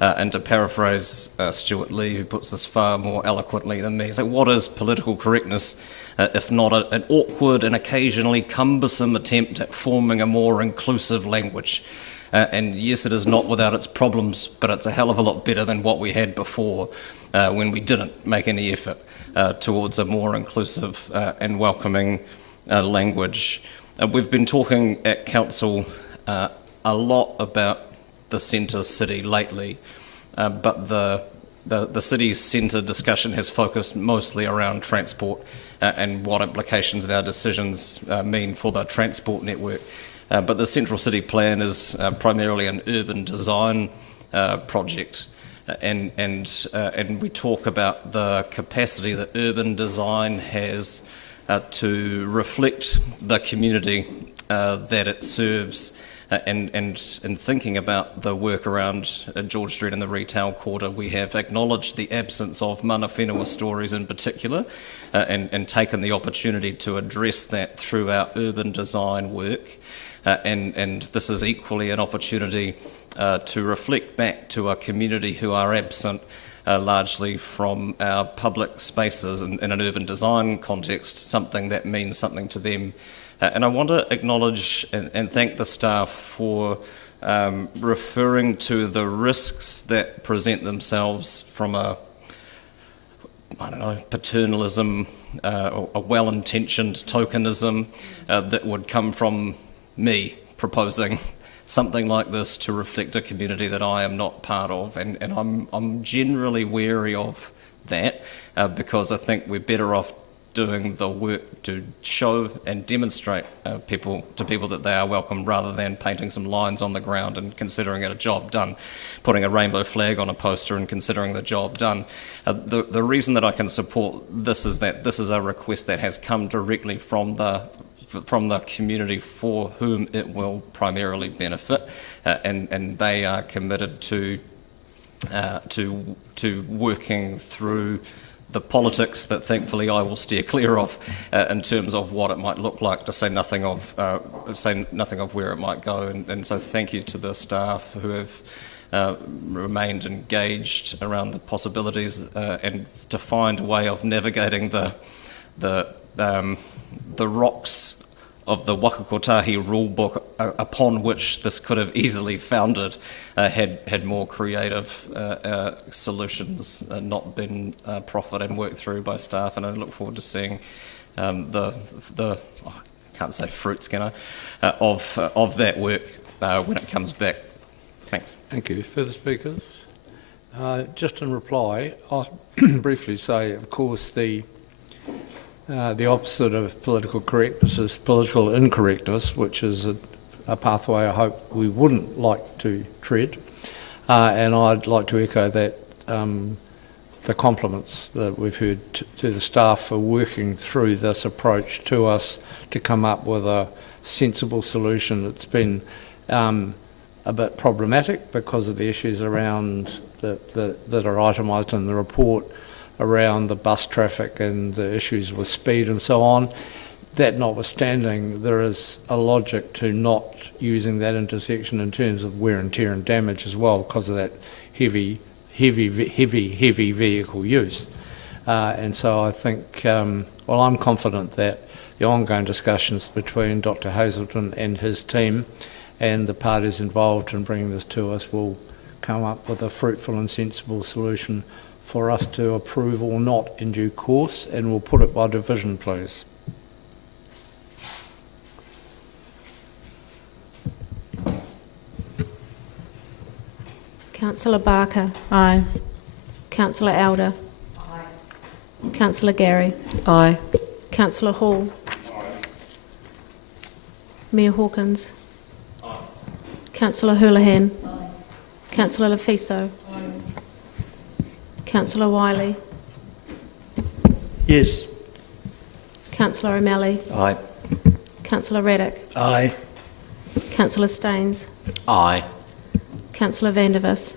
and to paraphrase Stuart Lee, who puts this far more eloquently than me. So what is political correctness if not an awkward and occasionally cumbersome attempt at forming a more inclusive language? And yes, it is not without its problems, but it's a hell of a lot better than what we had before when we didn't make any effort towards a more inclusive and welcoming language. We've been talking at Council a lot about the centre city lately, but the city centre discussion has focused mostly around transport and what implications of our decisions mean for the transport network. But the Central City Plan is primarily an urban design project, and we talk about the capacity that urban design has to reflect the community that it serves and thinking about the work around George Street and the retail quarter, we have acknowledged the absence of mana whenua stories in particular, and taken the opportunity to address that through our urban design work. And this is equally an opportunity to reflect back to a community who are absent largely from our public spaces in an urban design context, something that means something to them. And I want to acknowledge and thank the staff for referring to the risks that present themselves from paternalism, or a well-intentioned tokenism that would come from me proposing something like this to reflect a community that I am not part of, and I'm generally wary of that because I think we're better off doing the work to show and demonstrate to people that they are welcome, rather than painting some lines on the ground and considering it a job done, putting a rainbow flag on a poster and considering the job done. The reason that I can support this is that this is a request that has come directly from the community for whom it will primarily benefit, and they are committed to working through the politics that thankfully I will steer clear of in terms of what it might look like, to say nothing of where it might go. And so thank you to the staff who have remained engaged around the possibilities and to find a way of navigating the rocks of the Waka Kotahi rule book upon which this could have easily founded, had more creative solutions not been proffered and worked through by staff. And I look forward to seeing I can't say fruits, can I, of that work when it comes back. Thanks. Thank you. Further speakers? Just in reply, I'll briefly say, of course, the opposite of political correctness is political incorrectness, which is a pathway I hope we wouldn't like to tread. And I'd like to echo that the compliments that we've heard to the staff for working through this approach to us to come up with a sensible solution. It's been a bit problematic because of the issues around that are itemised in the report, around the bus traffic and the issues with speed and so on. That notwithstanding, there is a logic to not using that intersection in terms of wear and tear and damage as well, because of that heavy vehicle use. And so I think, I'm confident that the ongoing discussions between Dr. Hazelton and his team and the parties involved in bringing this to us will come up with a fruitful and sensible solution for us to approve or not in due course, and we'll put it by division, please. Councillor Barker. Aye. Councillor Elder. Aye. Councillor Gary. Aye. Councillor Hall. Aye. Mayor Hawkins. Aye. Councillor Houlihan. Aye. Councillor Lefiso. Councillor Wiley. Yes. Councillor O'Malley. Aye. Councillor Raddick. Aye. Councillor Staines. Aye. Councillor Vandervis.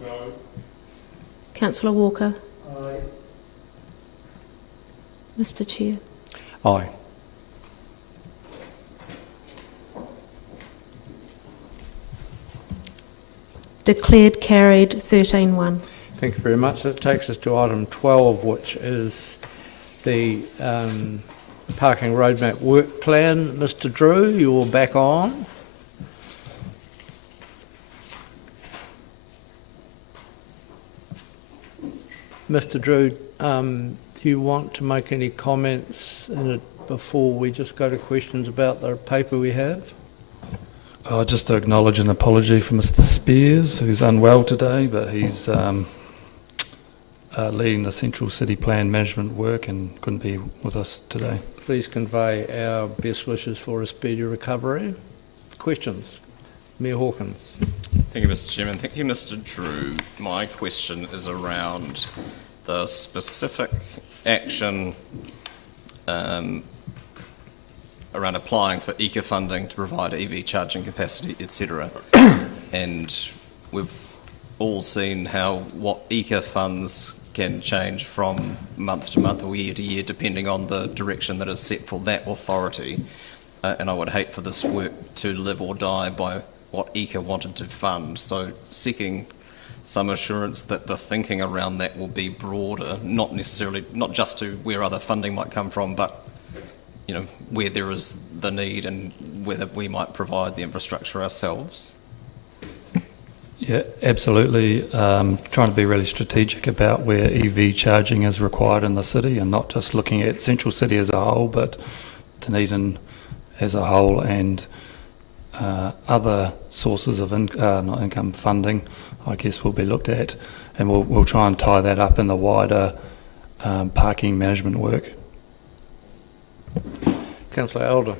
No. Councillor Walker. Aye. Mr. Chair. Aye. Declared carried 13-1. Thank you very much. That takes us to item 12, which is the parking roadmap work plan. Mr. Drew, you're back on. Mr. Drew, do you want to make any comments in it before we just go to questions about the paper we have? Just to acknowledge an apology for Mr. Spears, who's unwell today, but he's leading the Central City Plan management work and couldn't be with us today. Please convey our best wishes for a speedy recovery. Questions? Mayor Hawkins. Thank you, Mr. Chairman. Thank you, Mr. Drew. My question is around the specific action around applying for ECA funding to provide EV charging capacity, etc. And we've all seen how what ECA funds can change from month to month or year to year depending on the direction that is set for that authority. And I would hate for this work to live or die by what ECA wanted to fund. So seeking some assurance that the thinking around that will be broader, not just to where other funding might come from, but where there is the need and whether we might provide the infrastructure ourselves. Yeah, absolutely. Trying to be really strategic about where EV charging is required in the city and not just looking at Central City as a whole, but Dunedin as a whole and other sources of not income funding, I guess, will be looked at, and we'll try and tie that up in the wider parking management work. Councillor Elder.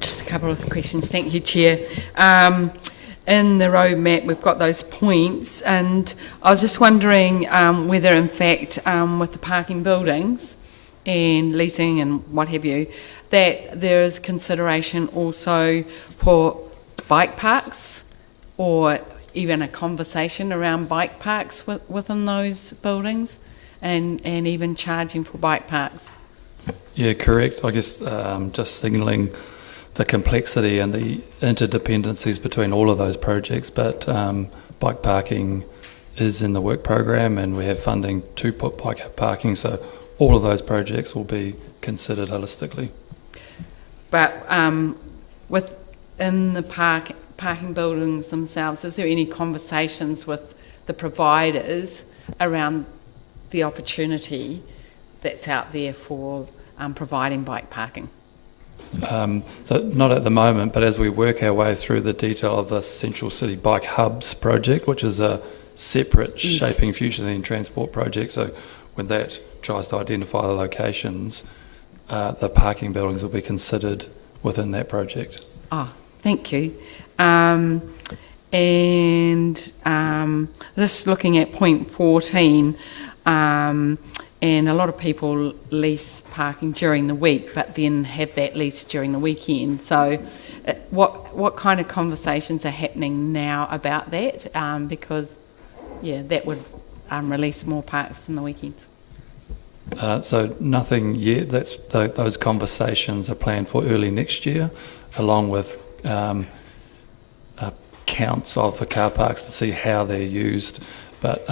Just a couple of questions. Thank you, Chair. In the roadmap, we've got those points, and I was just wondering whether, in fact, with the parking buildings and leasing and what have you, that there is consideration also for bike parks, or even a conversation around bike parks within those buildings, and even charging for bike parks. Yeah, correct. I guess just signalling the complexity and the interdependencies between all of those projects, but bike parking is in the work program and we have funding to put bike parking, so all of those projects will be considered holistically. But within the parking buildings themselves, is there any conversations with the providers around the opportunity that's out there for providing bike parking? So not at the moment, but as we work our way through the detail of the Central City Bike Hubs project, which is a separate Shaping Future Then Transport project, so when that tries to identify the locations, the parking buildings will be considered within that project. Thank you. Just looking at point 14, and a lot of people lease parking during the week, but then have that lease during the weekend. So what kind of conversations are happening now about that? Because, that would release more parks in the weekends. So nothing yet. Those conversations are planned for early next year, along with counts of the car parks to see how they're used. But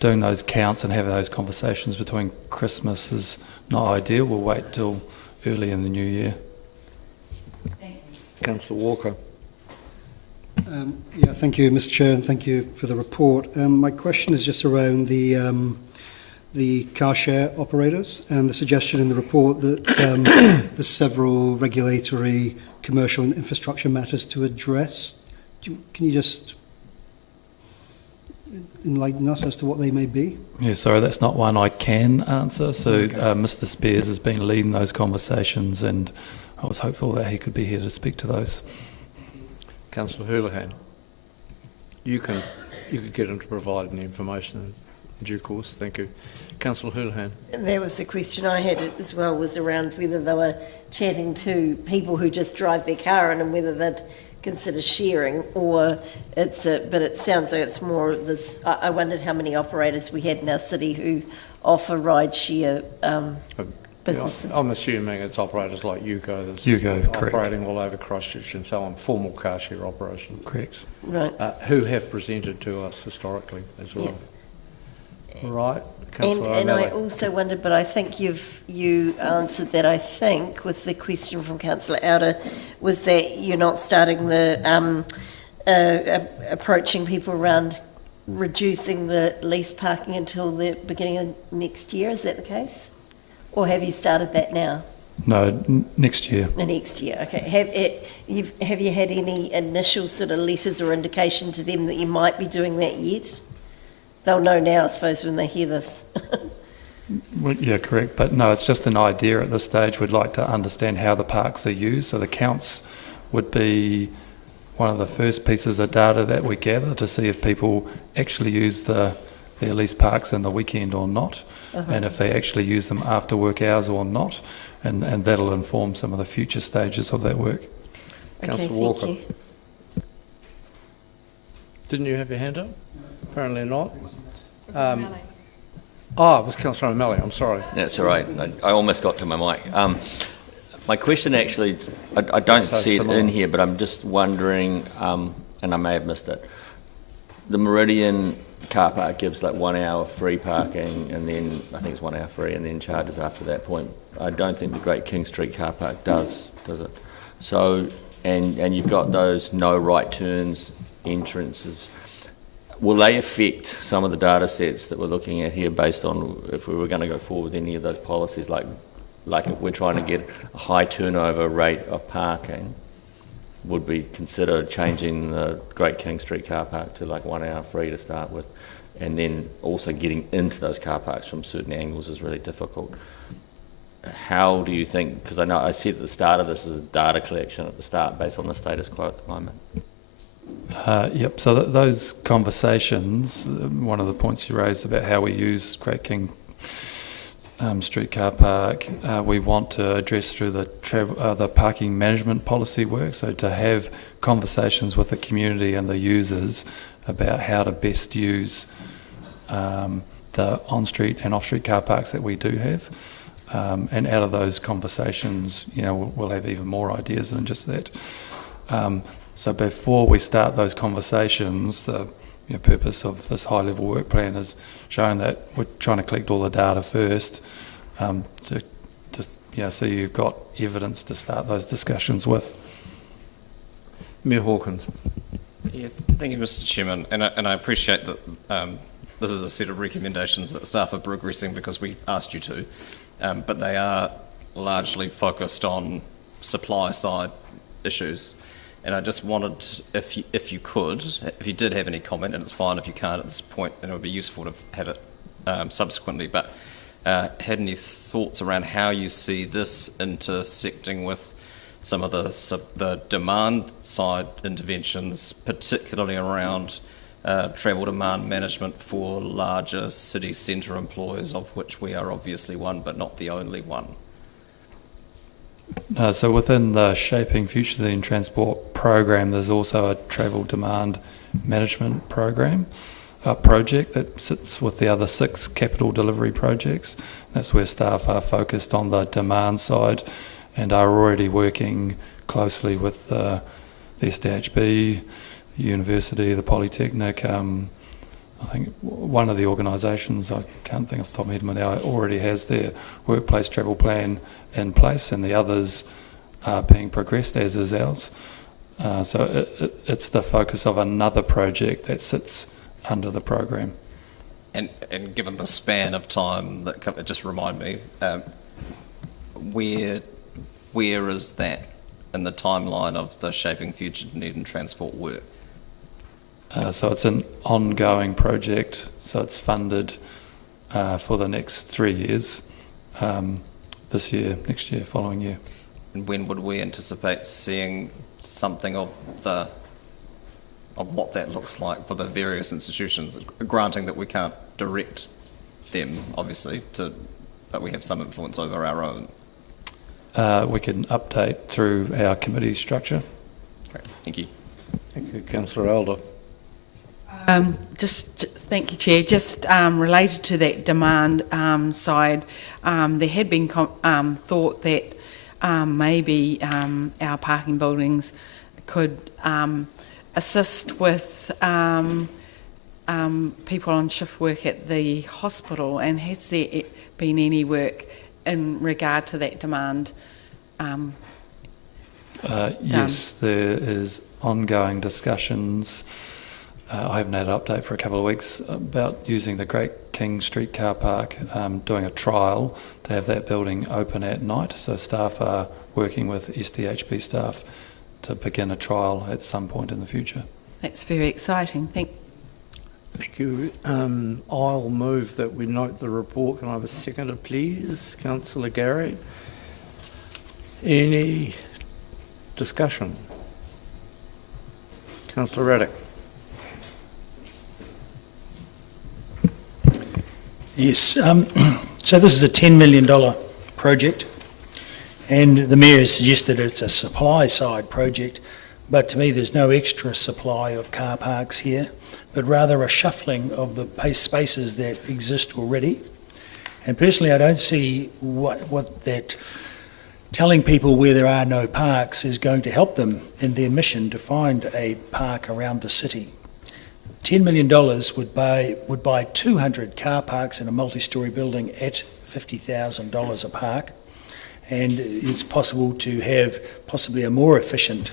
doing those counts and having those conversations between Christmas is not ideal. We'll wait till early in the new year. Thank you. Councillor Walker. Thank you, Mr. Chair, and thank you for the report. My question is just around the car share operators and the suggestion in the report that there's several regulatory, commercial and infrastructure matters to address. Can you just enlighten us as to what they may be? Yeah, sorry, that's not one I can answer. So Mr. Spears has been leading those conversations and I was hopeful that he could be here to speak to those. Councillor Houlihan. You could get him to provide any information in due course. Thank you. Councillor Houlihan. And that was the question I had as well, was around whether they were chatting to people who just drive their car in and whether they'd consider sharing, or but it sounds like it's more this. I wondered how many operators we had in our city who offer ride share businesses. I'm assuming it's operators like Yuko that's operating all over Christchurch and so on, formal car share operation. Correct. Right. Who have presented to us historically as well. Yeah. Right. And I also wondered, but I think you answered that, I think, with the question from Councillor Elder, was that you're not starting the approaching people around reducing the lease parking until the beginning of next year. Is that the case? Or have you started that now? No, next year. Next year, okay. Have you had any initial sort of letters or indication to them that you might be doing that yet? They'll know now, I suppose, when they hear this. Well, yeah, correct. But no, it's just an idea at this stage. We'd like to understand how the parks are used. So the counts would be one of the first pieces of data that we gather to see if people actually use their leased parks in the weekend or not, and if they actually use them after work hours or not. and that'll inform some of the future stages of that work. Councillor Okay, Walker. thank you. Didn't you have your hand up? Apparently not. Was it O'Malley? It was Councillor O'Malley, I'm sorry. That's all right. I almost got to my mic. My question actually, I don't So see it similar. in here, but I'm just wondering, and I may have missed it. The Meridian car park gives like 1 hour free parking, and then I think it's 1 hour free, and then charges after that point. I don't think the Great King Street car park does it? So, and you've got those no right turns entrances. Will they affect some of the data sets that we're looking at here based on if we were going to go forward with any of those policies, like if we're trying to get a high turnover rate of parking, would we consider changing the Great King Street car park to like 1 hour free to start with, and then also getting into those car parks from certain angles is really difficult. How do you think, because I know I said at the start of this is a data collection at the start based on the status quo at the moment. Yep, so those conversations, one of the points you raised about how we use Great King Street car park, we want to address through the parking management policy work, so to have conversations with the community and the users about how to best use the on-street and off-street car parks that we do have. And out of those conversations, we'll have even more ideas than just that. So before we start those conversations, the purpose of this high-level work plan is showing that we're trying to collect all the data first, so you've got evidence to start those discussions with. Mayor Hawkins. Yeah, thank you, Mr. Chairman, and I appreciate that this is a set of recommendations that staff are progressing because we asked you to, but they are largely focused on supply side issues. And I just wanted, if you did have any comment, and it's fine if you can't at this point, and it would be useful to have it subsequently, but had any thoughts around how you see this intersecting with some of the demand side interventions, particularly around travel demand management for larger city centre employers, of which we are obviously one, but not the only one. So within the Shaping Future City and Transport program, there's also a travel demand management program, project that sits with the other 6 capital delivery projects. That's where staff are focused on the demand side and are already working closely with the SDHB, the university, the Polytechnic. I think one of the organisations, I can't think off the top of my head now, already has their workplace travel plan in place, and the others are being progressed, as is ours. So it's the focus of another project that sits under the program. And given the span of time, just remind me, where is that in the timeline of the Shaping Future Dunedin Transport work? So it's an ongoing project, so it's funded for the next 3 years, this year, next year, following year. And when would we anticipate seeing something of what that looks like for the various institutions, granting that we can't direct them, obviously, but we have some influence over our own? We can update through our committee structure. Great, thank you. Thank you, Councillor Elder. Thank you, Chair. Just related to that demand side, there had been thought that maybe our parking buildings could assist with people on shift work at the hospital. And has there been any work in regard to that demand? Yes, there is ongoing discussions. I haven't had an update for a couple of weeks about using the Great King Street car park, doing a trial to have that building open at night. So staff are working with SDHB staff to begin a trial at some point in the future. That's very exciting. Thank you. I'll move that we note the report. Can I have a seconder, please? Councillor Gary. Any discussion? Councillor Raddick. Yes, so this is a $10 million project, And the Mayor has suggested it's a supply side project, but to me there's no extra supply of car parks here, but rather a shuffling of the spaces that exist already. And personally I don't see what that telling people where there are no parks is going to help them in their mission to find a park around the city. $10 million would buy 200 car parks in a multi-storey building at $50,000 a park, and it's possible to have possibly a more efficient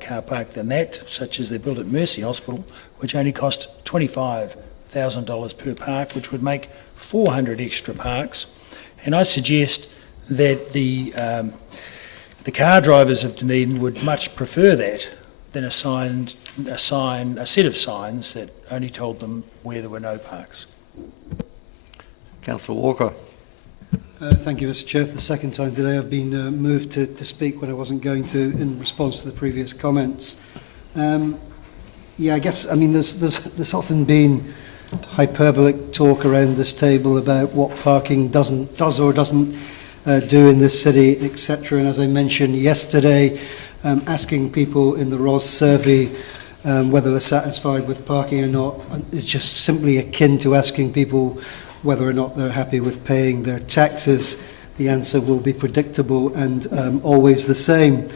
car park than that, such as they built at Mercy Hospital, which only cost $25,000 per park, which would make 400 extra parks. And I suggest that the car drivers of Dunedin would much prefer that than a set of signs that only told them where there were no parks. Councillor Walker. Thank you, Mr. Chair. For the second time today, I've been moved to speak when I wasn't going to in response to the previous comments. Yeah, I guess, I mean, there's often been hyperbolic talk around this table about what parking does or doesn't do in this city, etc. And as I mentioned yesterday, asking people in the ROS survey whether they're satisfied with parking or not is just simply akin to asking people whether or not they're happy with paying their taxes. The answer will be predictable and always the same.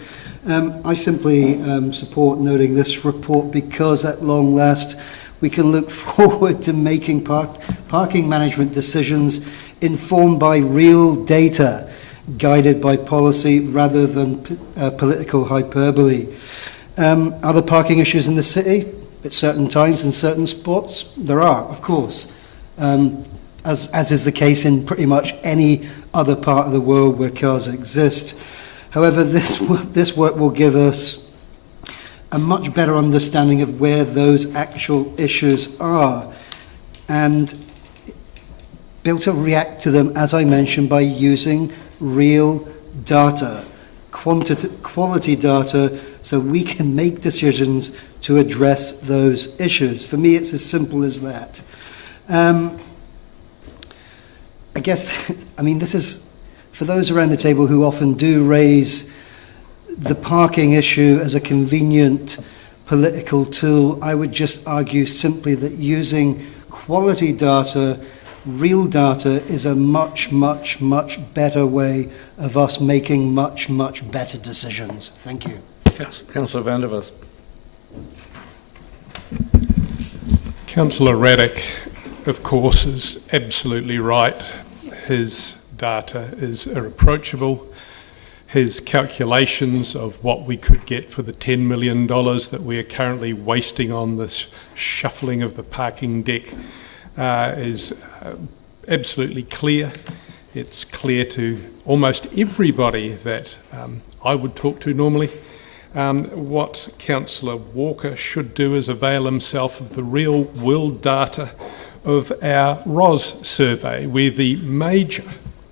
I simply support noting this report because at long last we can look forward to making parking management decisions informed by real data, guided by policy rather than political hyperbole. Are there parking issues in the city? At certain times in certain spots? There are, of course. As is the case in pretty much any other part of the world where cars exist. However, this work will give us a much better understanding of where those actual issues are and be able to react to them, as I mentioned, by using real data, quality data, so we can make decisions to address those issues. For me, it's as simple as that. I guess, I mean, this is, for those around the table who often do raise the parking issue as a convenient political tool, I would just argue simply that using quality data, real data, is a much, much, much better way of us making much, much better decisions. Thank you. Councillor van der Vis. Councillor Raddick, of course, is absolutely right. His data is irreproachable. His calculations of what we could get for the $10 million that we are currently wasting on this shuffling of the parking deck is absolutely clear. It's clear to almost everybody that I would talk to normally. What Councillor Walker should do is avail himself of the real world data of our ROS survey, where the major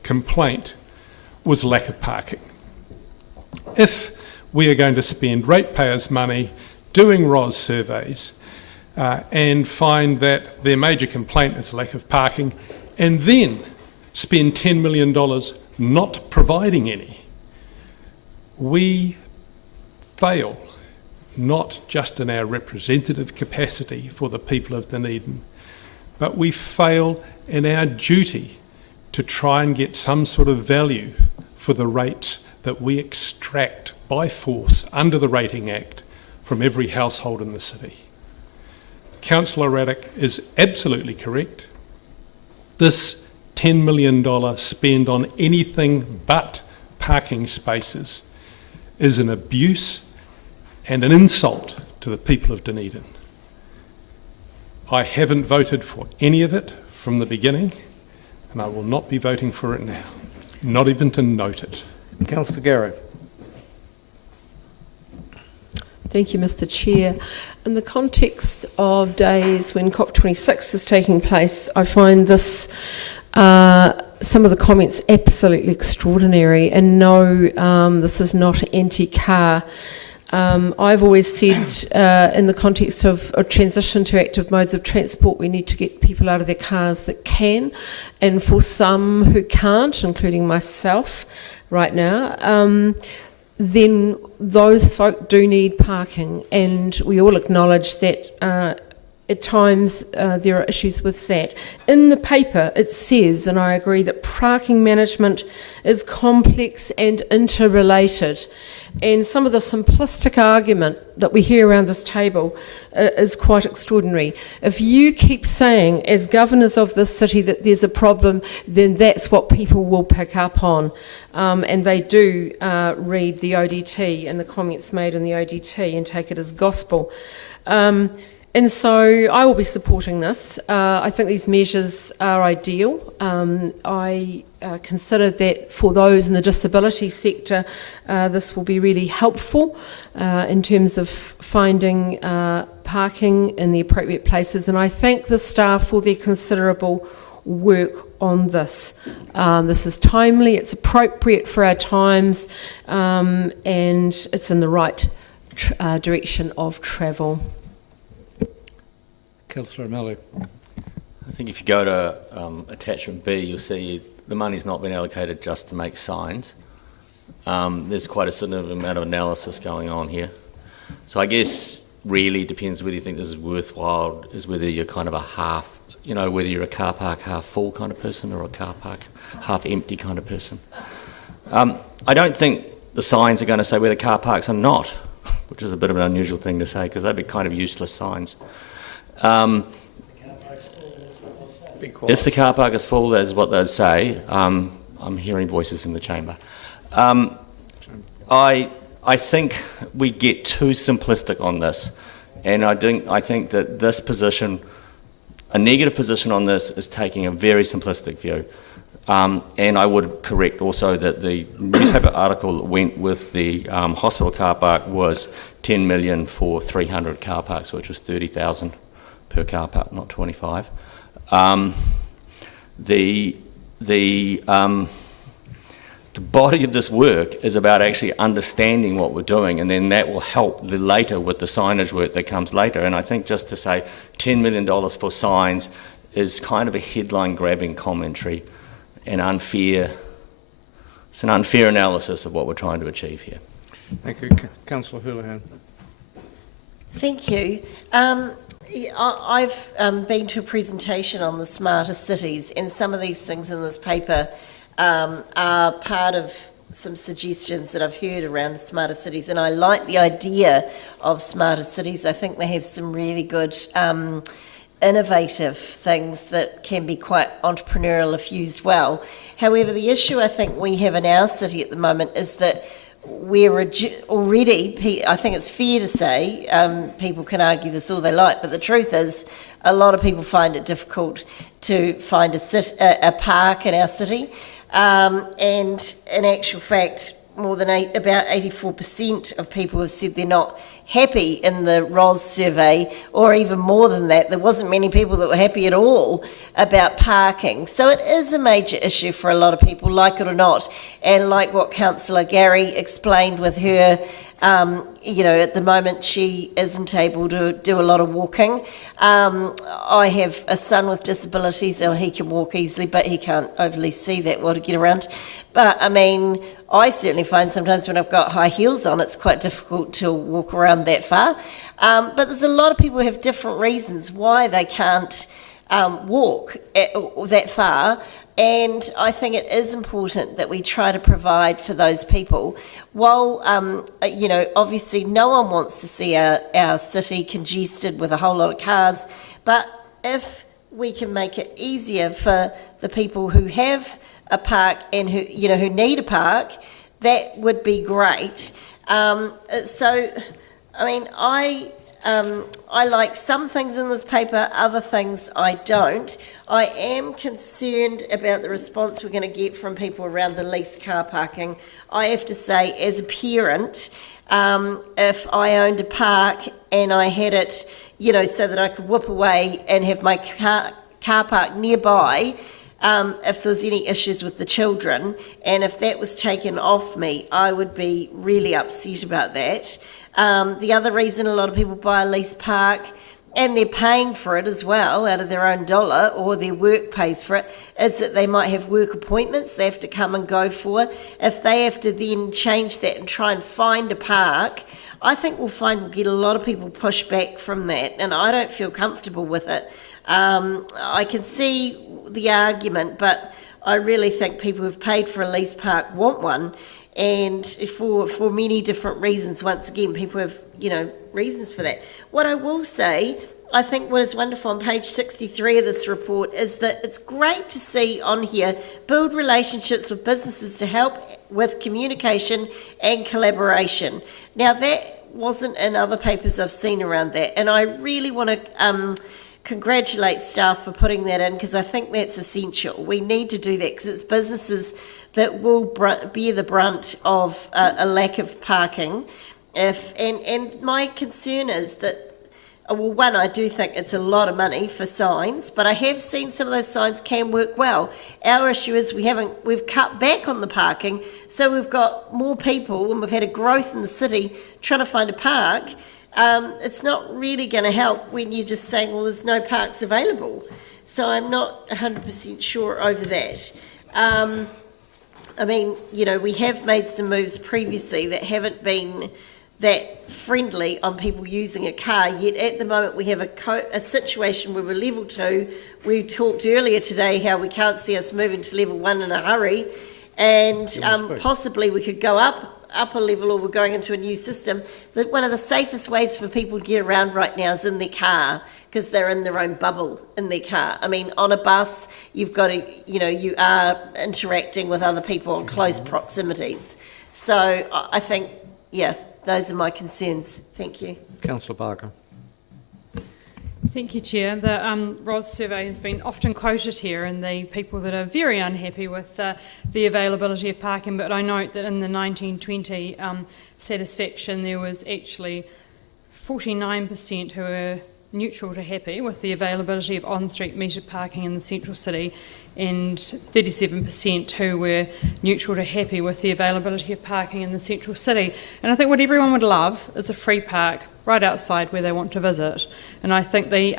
complaint was lack of parking. If we are going to spend ratepayers' money doing ROS surveys and find that their major complaint is lack of parking, and then spend $10 million not providing any, we fail not just in our representative capacity for the people of Dunedin, but we fail in our duty to try and get some sort of value for the rates that we extract by force under the Rating Act from every household in the city. Councillor Raddick is absolutely correct. This $10 million spend on anything but parking spaces is an abuse and an insult to the people of Dunedin. I haven't voted for any of it from the beginning, and I will not be voting for it now, not even to note it. Councillor Garrow. Thank you, Mr. Chair. In the context of days when COP26 is taking place, I find this some of the comments absolutely extraordinary. And no, this is not anti-car. I've always said in the context of a transition to active modes of transport, we need to get people out of their cars that can, and for some who can't, including myself, right now, then those folk do need parking, and we all acknowledge that at times there are issues with that. In the paper it says, and I agree, that parking management is complex and interrelated, and some of the simplistic argument that we hear around this table is quite extraordinary. If you keep saying, as governors of this city, that there's a problem, then that's what people will pick up on. And they do read the ODT and the comments made in the ODT and take it as gospel. And so I will be supporting this. I think these measures are ideal. I consider that for those in the disability sector, this will be really helpful in terms of finding parking in the appropriate places. And I thank the staff for their considerable work on this. This is timely, it's appropriate for our times, and it's in the right direction of travel. Councillor O'Malley. I think if you go to attachment B, you'll see the money's not been allocated just to make signs. There's quite a significant amount of analysis going on here. So I guess really depends whether you think this is worthwhile, is whether you're kind of a half, whether you're a car park half full kind of person or a car park half empty kind of person. I don't think the signs are going to say where the car parks are not, which is a bit of an unusual thing to say because they'd be kind of useless signs. If the car park is full, that's what they'd say. I'm hearing voices in the chamber. I think we get too simplistic on this, and I think that this position, a negative position on this, is taking a very simplistic view. And I would correct also that the newspaper article that went with the hospital car park was 10 million for 300 car parks, which was 30,000 per car park, not 25. The body of this work is about actually understanding what we're doing, and then that will help later with the signage work that comes later. And I think just to say $10 million for signs is kind of a headline-grabbing commentary and unfair. It's an unfair analysis of what we're trying to achieve here. Thank you. Councillor Houlihan. Thank you. I've been to a presentation on the smarter cities, and some of these things in this paper are part of some suggestions that I've heard around smarter cities, and I like the idea of smarter cities. I think they have some really good innovative things that can be quite entrepreneurial if used well. However, the issue I think we have in our city at the moment is that we're already, I think it's fair to say, people can argue this all they like, but the truth is a lot of people find it difficult to find a park in our city. And in actual fact, more than about 84% of people have said they're not happy in the ROS survey, or even more than that. There wasn't many people that were happy at all about parking. So it is a major issue for a lot of people, like it or not. And like what Councillor Gary explained with her, at the moment she isn't able to do a lot of walking. I have a son with disabilities, and he can walk easily, but he can't overly see that well to get around. But I mean, I certainly find sometimes when I've got high heels on, it's quite difficult to walk around that far. But there's a lot of people who have different reasons why they can't walk that far. And I think it is important that we try to provide for those people. While, obviously no one wants to see our city congested with a whole lot of cars, but if we can make it easier for the people who have a park and who need a park, that would be great. I like some things in this paper, other things I don't. I am concerned about the response we're going to get from people around the leased car parking. I have to say, as a parent, if I owned a park and I had it, so that I could whip away and have my car park nearby, if there was any issues with the children, and if that was taken off me, I would be really upset about that. The other reason a lot of people buy a leased park and they're paying for it as well out of their own dollar, or their work pays for it, is that they might have work appointments they have to come and go for. If they have to then change that and try and find a park, I think we'll get a lot of people push back from that, and I don't feel comfortable with it. I can see the argument, but I really think people who've paid for a lease park want one, and for many different reasons. Once again, people have, reasons for that. What I will say, I think what is wonderful on page 63 of this report is that it's great to see on here, build relationships with businesses to help with communication and collaboration. Now, that wasn't in other papers I've seen around that, and I really want to congratulate staff for putting that in, because I think that's essential. We need to do that because it's businesses that will bear the brunt of a lack of parking. And my concern is that, well, one, I do think it's a lot of money for signs, but I have seen some of those signs can work well. Our issue is we've cut back on the parking, so we've got more people, and we've had a growth in the city trying to find a park. It's not really going to help when you're just saying, well, there's no parks available. So I'm not 100% sure over that. We have made some moves previously that haven't been that friendly on people using a car, yet at the moment we have a situation where we're level 2. We talked earlier today how we can't see us moving to level 1 in a hurry, and possibly we could go up a level, or we're going into a new system. That one of the safest ways for people to get around right now is in their car, because they're in their own bubble in their car. I mean, on a bus, you've got to, you are interacting with other people in close proximities. So I think, those are my concerns. Thank you. Councillor Barker. Thank you, Chair. The ROS survey has been often quoted here, and the people that are very unhappy with the availability of parking, but I note that in the 1920 satisfaction there was actually 49% who were neutral to happy with the availability of on-street metered parking in the central city, and 37% who were neutral to happy with the availability of parking in the central city. And I think what everyone would love is a free park right outside where they want to visit. And I think the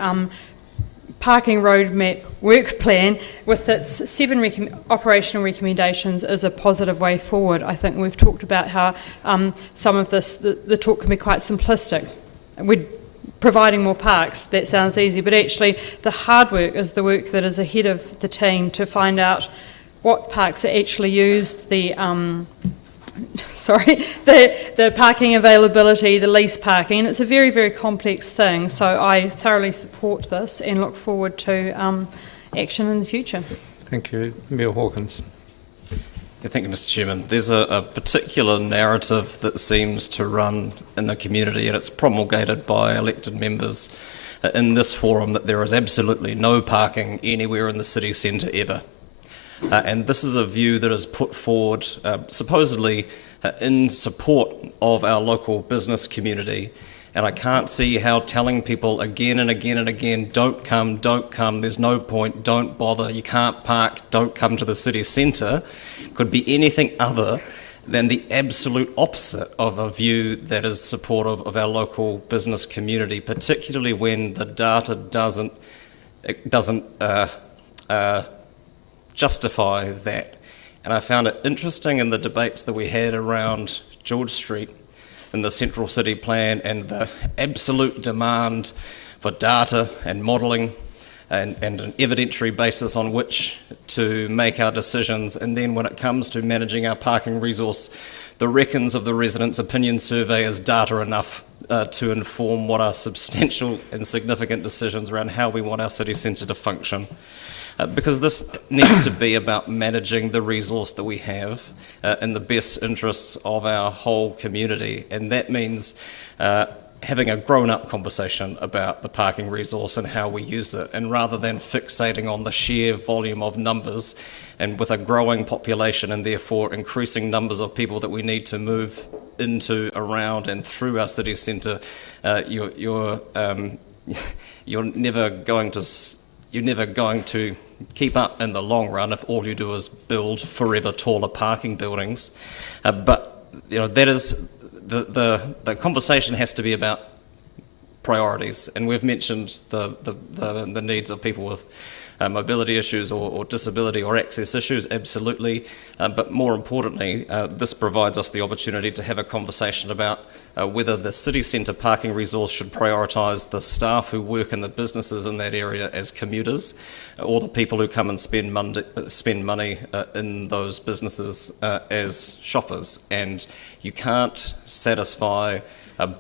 parking roadmap work plan with its 7 operational recommendations is a positive way forward. I think we've talked about how some of this, the talk can be quite simplistic. We're providing more parks, that sounds easy, but actually the hard work is the work that is ahead of the team to find out what parks are actually used, the parking availability, the lease parking, and it's a very, very complex thing. So I thoroughly support this and look forward to action in the future. Thank you. Mayor Hawkins. Yeah, thank you, Mr. Chairman. There's a particular narrative that seems to run in the community, and it's promulgated by elected members in this forum, that there is absolutely no parking anywhere in the city centre ever. And this is a view that is put forward supposedly in support of our local business community. And I can't see how telling people again and again and again, don't come, there's no point, don't bother, you can't park, don't come to the city centre, could be anything other than the absolute opposite of a view that is supportive of our local business community, particularly when the data doesn't justify that. And I found it interesting in the debates that we had around George Street in the Central City Plan, and the absolute demand for data and modelling and an evidentiary basis on which to make our decisions. And then when it comes to managing our parking resource, the reckons of the residents' opinion survey is data enough to inform what are substantial and significant decisions around how we want our city centre to function. Because this needs to be about managing the resource that we have in the best interests of our whole community. And that means having a grown-up conversation about the parking resource and how we use it, and rather than fixating on the sheer volume of numbers, and with a growing population and therefore increasing numbers of people that we need to move into, around and through our city centre, you're never going to keep up in the long run if all you do is build forever taller parking buildings. But that is the conversation has to be about priorities. And we've mentioned the needs of people with mobility issues or disability or access issues, absolutely. But more importantly, this provides us the opportunity to have a conversation about whether the city centre parking resource should prioritise the staff who work in the businesses in that area as commuters, or the people who come and spend money in those businesses as shoppers. And you can't satisfy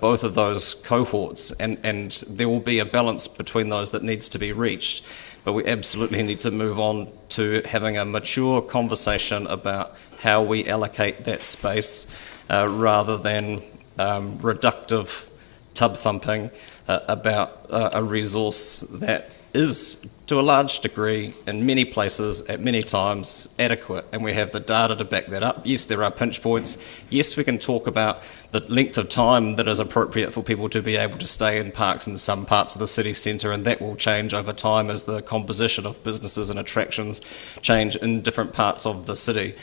both of those cohorts, and there will be a balance between those that needs to be reached. But we absolutely need to move on to having a mature conversation about how we allocate that space rather than reductive tub thumping about a resource that is, to a large degree, in many places, at many times, adequate. And we have the data to back that up. Yes, there are pinch points. Yes, we can talk about the length of time that is appropriate for people to be able to stay in parks in some parts of the city centre, and that will change over time as the composition of businesses and attractions change in different parts of the city.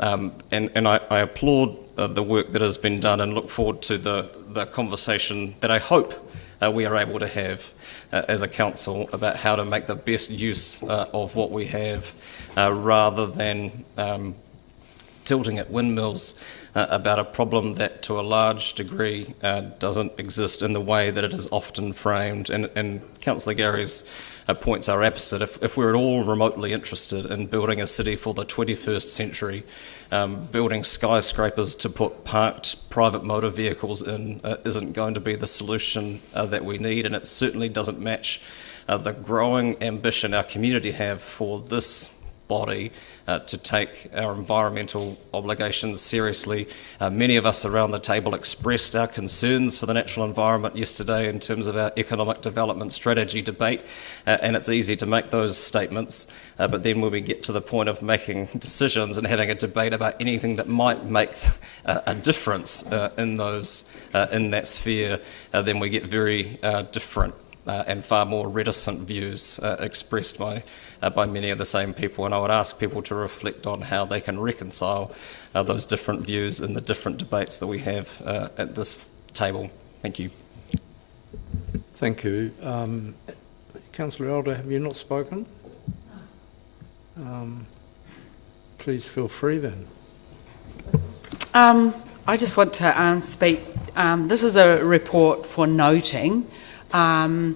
And I applaud the work that has been done and look forward to the conversation that I hope we are able to have as a council about how to make the best use of what we have rather than tilting at windmills about a problem that to a large degree doesn't exist in the way that it is often framed. And Councillor Gary's points are opposite. If we're at all remotely interested in building a city for the 21st century, building skyscrapers to put parked private motor vehicles in isn't going to be the solution that we need, and it certainly doesn't match the growing ambition our community have for this body to take our environmental obligations seriously. Many of us around the table expressed our concerns for the natural environment yesterday in terms of our economic development strategy debate, and it's easy to make those statements, but then when we get to the point of making decisions and having a debate about anything that might make a difference in that sphere, then we get very different and far more reticent views expressed by many of the same people. And I would ask people to reflect on how they can reconcile those different views in the different debates that we have at this table. Thank you. Thank you. Councillor Elder, have you not spoken? Please feel free then. I just want to speak. This is a report for noting. I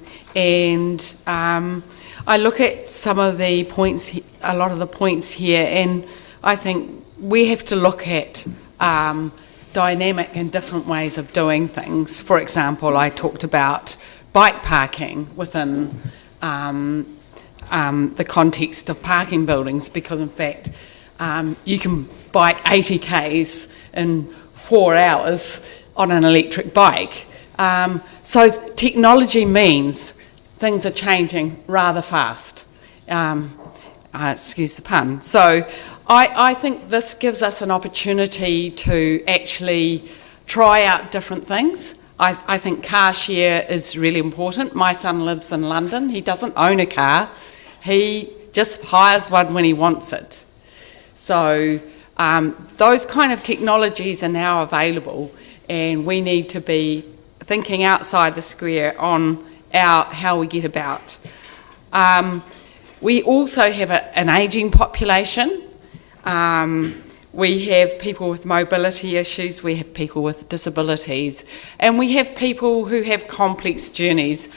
look at some of the points, a lot of the points here, and I think we have to look at dynamic and different ways of doing things. For example, I talked about bike parking within the context of parking buildings, because in fact you can bike 80 k's in 4 hours on an electric bike. So technology means things are changing rather fast. Excuse the pun. So I think this gives us an opportunity to actually try out different things. I think car share is really important. My son lives in London. He doesn't own a car. He just hires one when he wants it. So those kind of technologies are now available, and we need to be thinking outside the square on how we get about. We also have an ageing population. We have people with mobility issues, we have people with disabilities, and we have people who have complex journeys.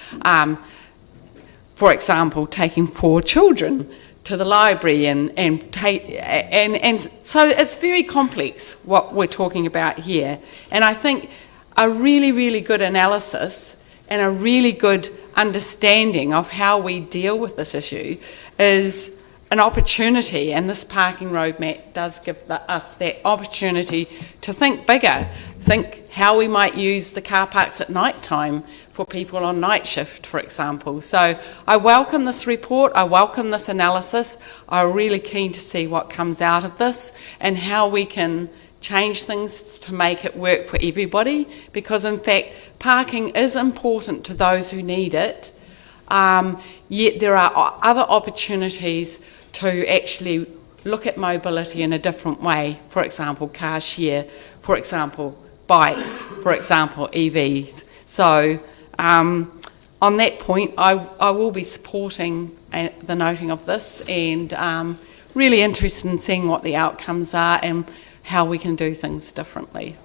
For example, taking 4 children to the library, and so it's very complex what we're talking about here. And I think a really, really good analysis and a really good understanding of how we deal with this issue is an opportunity, and this parking roadmap does give us that opportunity to think bigger, think how we might use the car parks at night time for people on night shift, for example. So I welcome this report, I welcome this analysis. I'm really keen to see what comes out of this and how we can change things to make it work for everybody, because in fact parking is important to those who need it, yet there are other opportunities to actually look at mobility in a different way. For example, car share, for example, bikes, for example, EVs. So On that point, I will be supporting the noting of this, and really interested in seeing what the outcomes are and how we can do things differently.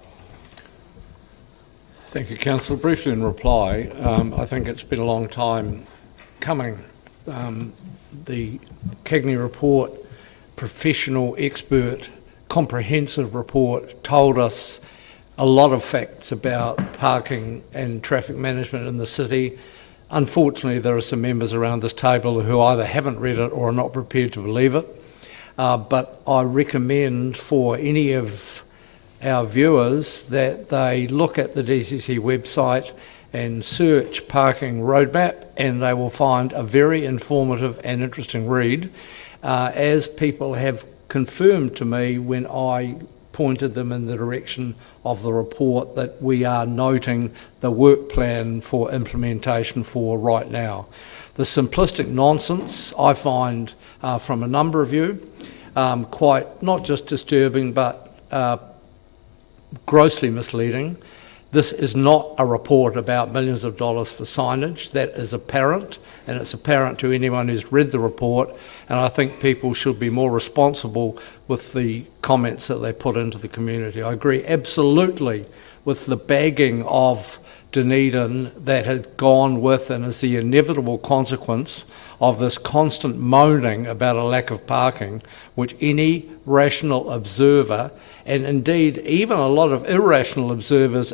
Thank you, Councillor. Briefly in reply, I think it's been a long time coming. The Cagney report, professional, expert, comprehensive report, told us a lot of facts about parking and traffic management in the city. Unfortunately, there are some members around this table who either haven't read it or are not prepared to believe it. But I recommend for any of our viewers that they look at the DCC website and search parking roadmap, and they will find a very informative and interesting read, as people have confirmed to me when I pointed them in the direction of the report that we are noting the work plan for implementation for right now. The simplistic nonsense I find from a number of you quite not just disturbing but grossly misleading. This is not a report about millions of dollars for signage. That is apparent, and it's apparent to anyone who's read the report, and I think people should be more responsible with the comments that they put into the community. I agree absolutely with the bagging of Dunedin that has gone with and is the inevitable consequence of this constant moaning about a lack of parking, which any rational observer, and indeed even a lot of irrational observers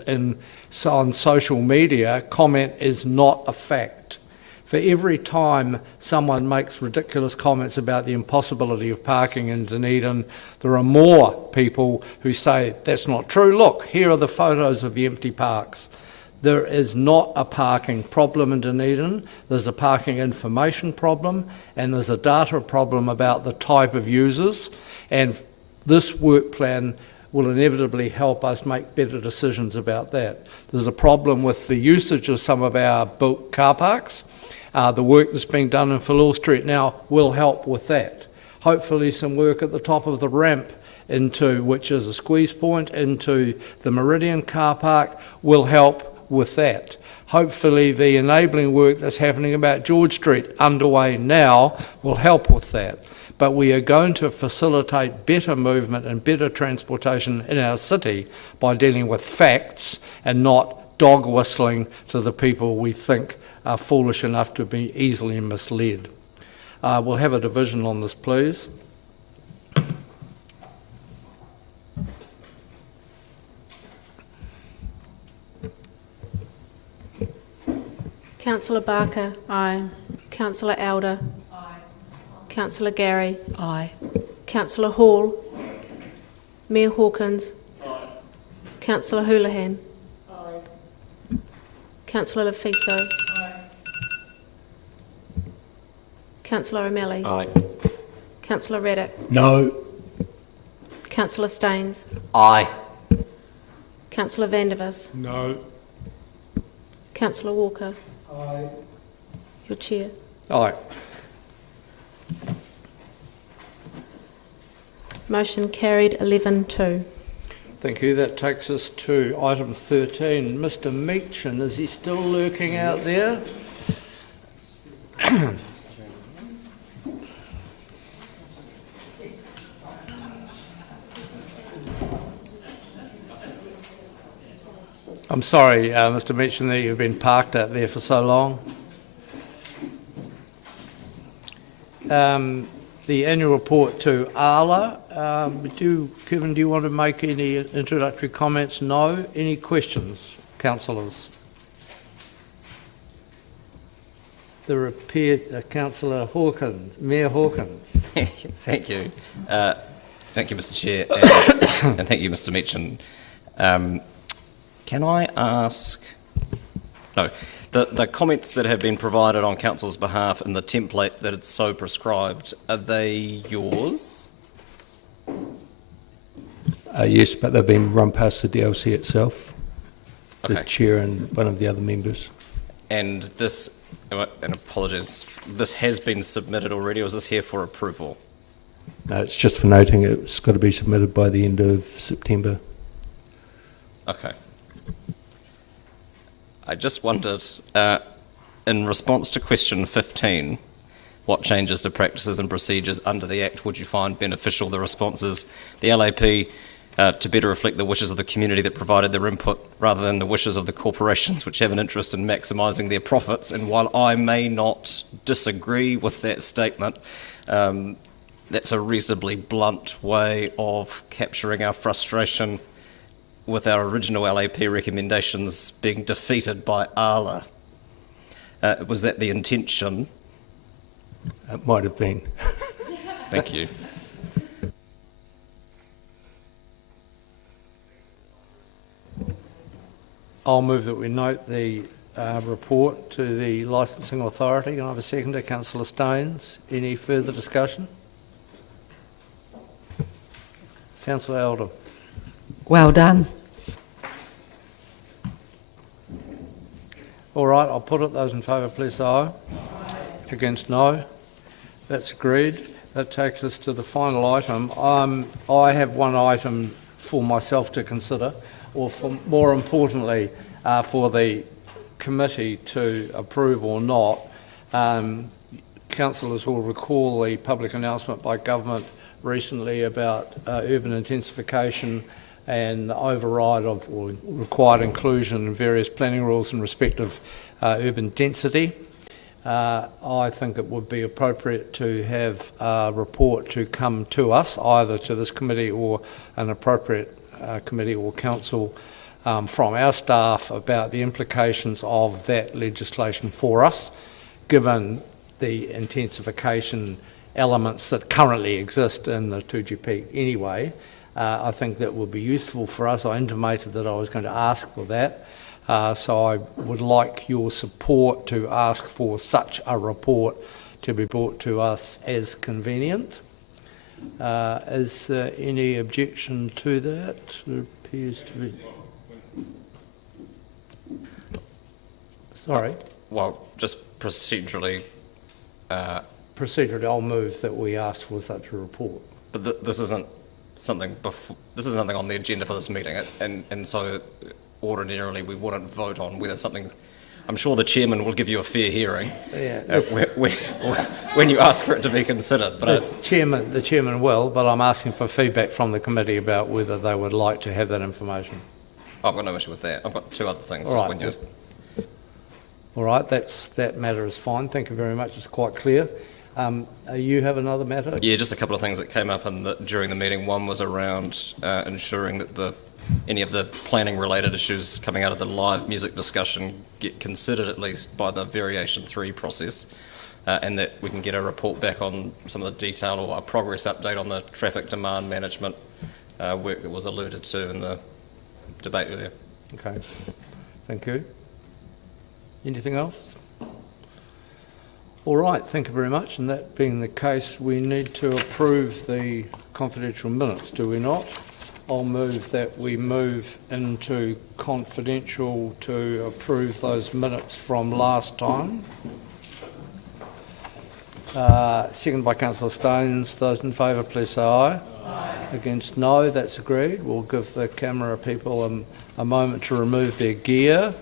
on social media, comment is not a fact. For every time someone makes ridiculous comments about the impossibility of parking in Dunedin, there are more people who say that's not true. Look, here are the photos of the empty parks. There is not a parking problem in Dunedin. There's a parking information problem, and there's a data problem about the type of users, and this work plan will inevitably help us make better decisions about that. There's a problem with the usage of some of our built car parks. The work that's being done in Falloor Street now will help with that. Hopefully some work at the top of the ramp which is a squeeze point, into the Meridian car park will help with that. Hopefully the enabling work that's happening about George Street underway now will help with that. But we are going to facilitate better movement and better transportation in our city by dealing with facts and not dog whistling to the people we think are foolish enough to be easily misled. We'll have a division on this, please. Councillor Barker. Aye. Councillor Elder. Aye. Councillor Gary. Aye. Councillor Hall. Mayor Hawkins. Aye. Councillor Houlihan. Aye. Councillor Lefiso. Aye. Councillor O'Malley. Aye. Councillor Reddick. No. Councillor Staines. Aye. Councillor Vandervis. No. Councillor Walker. Aye. Your chair. Aye. Motion carried 11-2. Thank you. That takes us to item 13. Mr. Meachin, is he still lurking out there? I'm sorry, Mr. Meachin, that you've been parked out there for so long. The annual report to ALA. Kevin, do you want to make any introductory comments? No. Any questions, councillors? There appeared Councillor Hawkins, Mayor Hawkins. Thank you. Thank you, Mr. Chair, and thank you, Mr. Meachin. Can I ask... No. The comments that have been provided on Council's behalf in the template that it's so prescribed, are they yours? Yes, but they've been run past the DLC itself, okay. The chair and one of the other members. And this, and apologies, this has been submitted already, or is this here for approval? No, it's just for noting it's got to be submitted by the end of September. Okay. I just wondered, in response to question 15, what changes to practices and procedures under the Act would you find beneficial? The response is the LAP to better reflect the wishes of the community that provided their input rather than the wishes of the corporations which have an interest in maximising their profits. And while I may not disagree with that statement, that's a reasonably blunt way of capturing our frustration with our original LAP recommendations being defeated by ALA. Was that the intention? It might have been. Thank you. I'll move that we note the report to the licensing authority. Can I have a seconder? Councillor Stones. Any further discussion? Councillor Eldon. Well done. All right, I'll put it. Those in favour, please say aye. Against, no. That's agreed. That takes us to the final item. I have one item for myself to consider, or for, more importantly, for the committee to approve or not. Councillors will recall the public announcement by government recently about urban intensification and the override of or required inclusion in various planning rules in respect of urban density. I think it would be appropriate to have a report to come to us, either to this committee or an appropriate committee or council from our staff about the implications of that legislation for us, given the intensification elements that currently exist in the 2GP anyway. I think that would be useful for us. I intimated that I was going to ask for that. So I would like your support to ask for such a report to be brought to us as convenient. Is there any objection to that? It appears to be. Sorry? Well, just procedurally. Procedurally, I'll move that we ask for such a report. But this isn't something this is something on the agenda for this meeting, and so ordinarily we wouldn't vote on whether something. I'm sure the chairman will give you a fair hearing when you ask for it to be considered. But the chairman will, but I'm asking for feedback from the committee about whether they would like to have that information. I've got no issue with that. I've got two other things. All right, that matter is fine. Thank you very much. It's quite clear. You have another matter? Yeah, just a couple of things that came up during the meeting. One was around ensuring that any of the planning-related issues coming out of the live music discussion get considered at least by the Variation 3 process, and that we can get a report back on some of the detail or a progress update on the traffic demand management work that was alluded to in the debate earlier. Okay, thank you. Anything else? All right, thank you very much. And that being the case, we need to approve the confidential minutes, do we not? I'll move that we move into confidential to approve those minutes from last time. Second by Councillor Stones. Those in favour, please say aye. Aye. Against, no. That's agreed. We'll give the camera people a moment to remove their gear.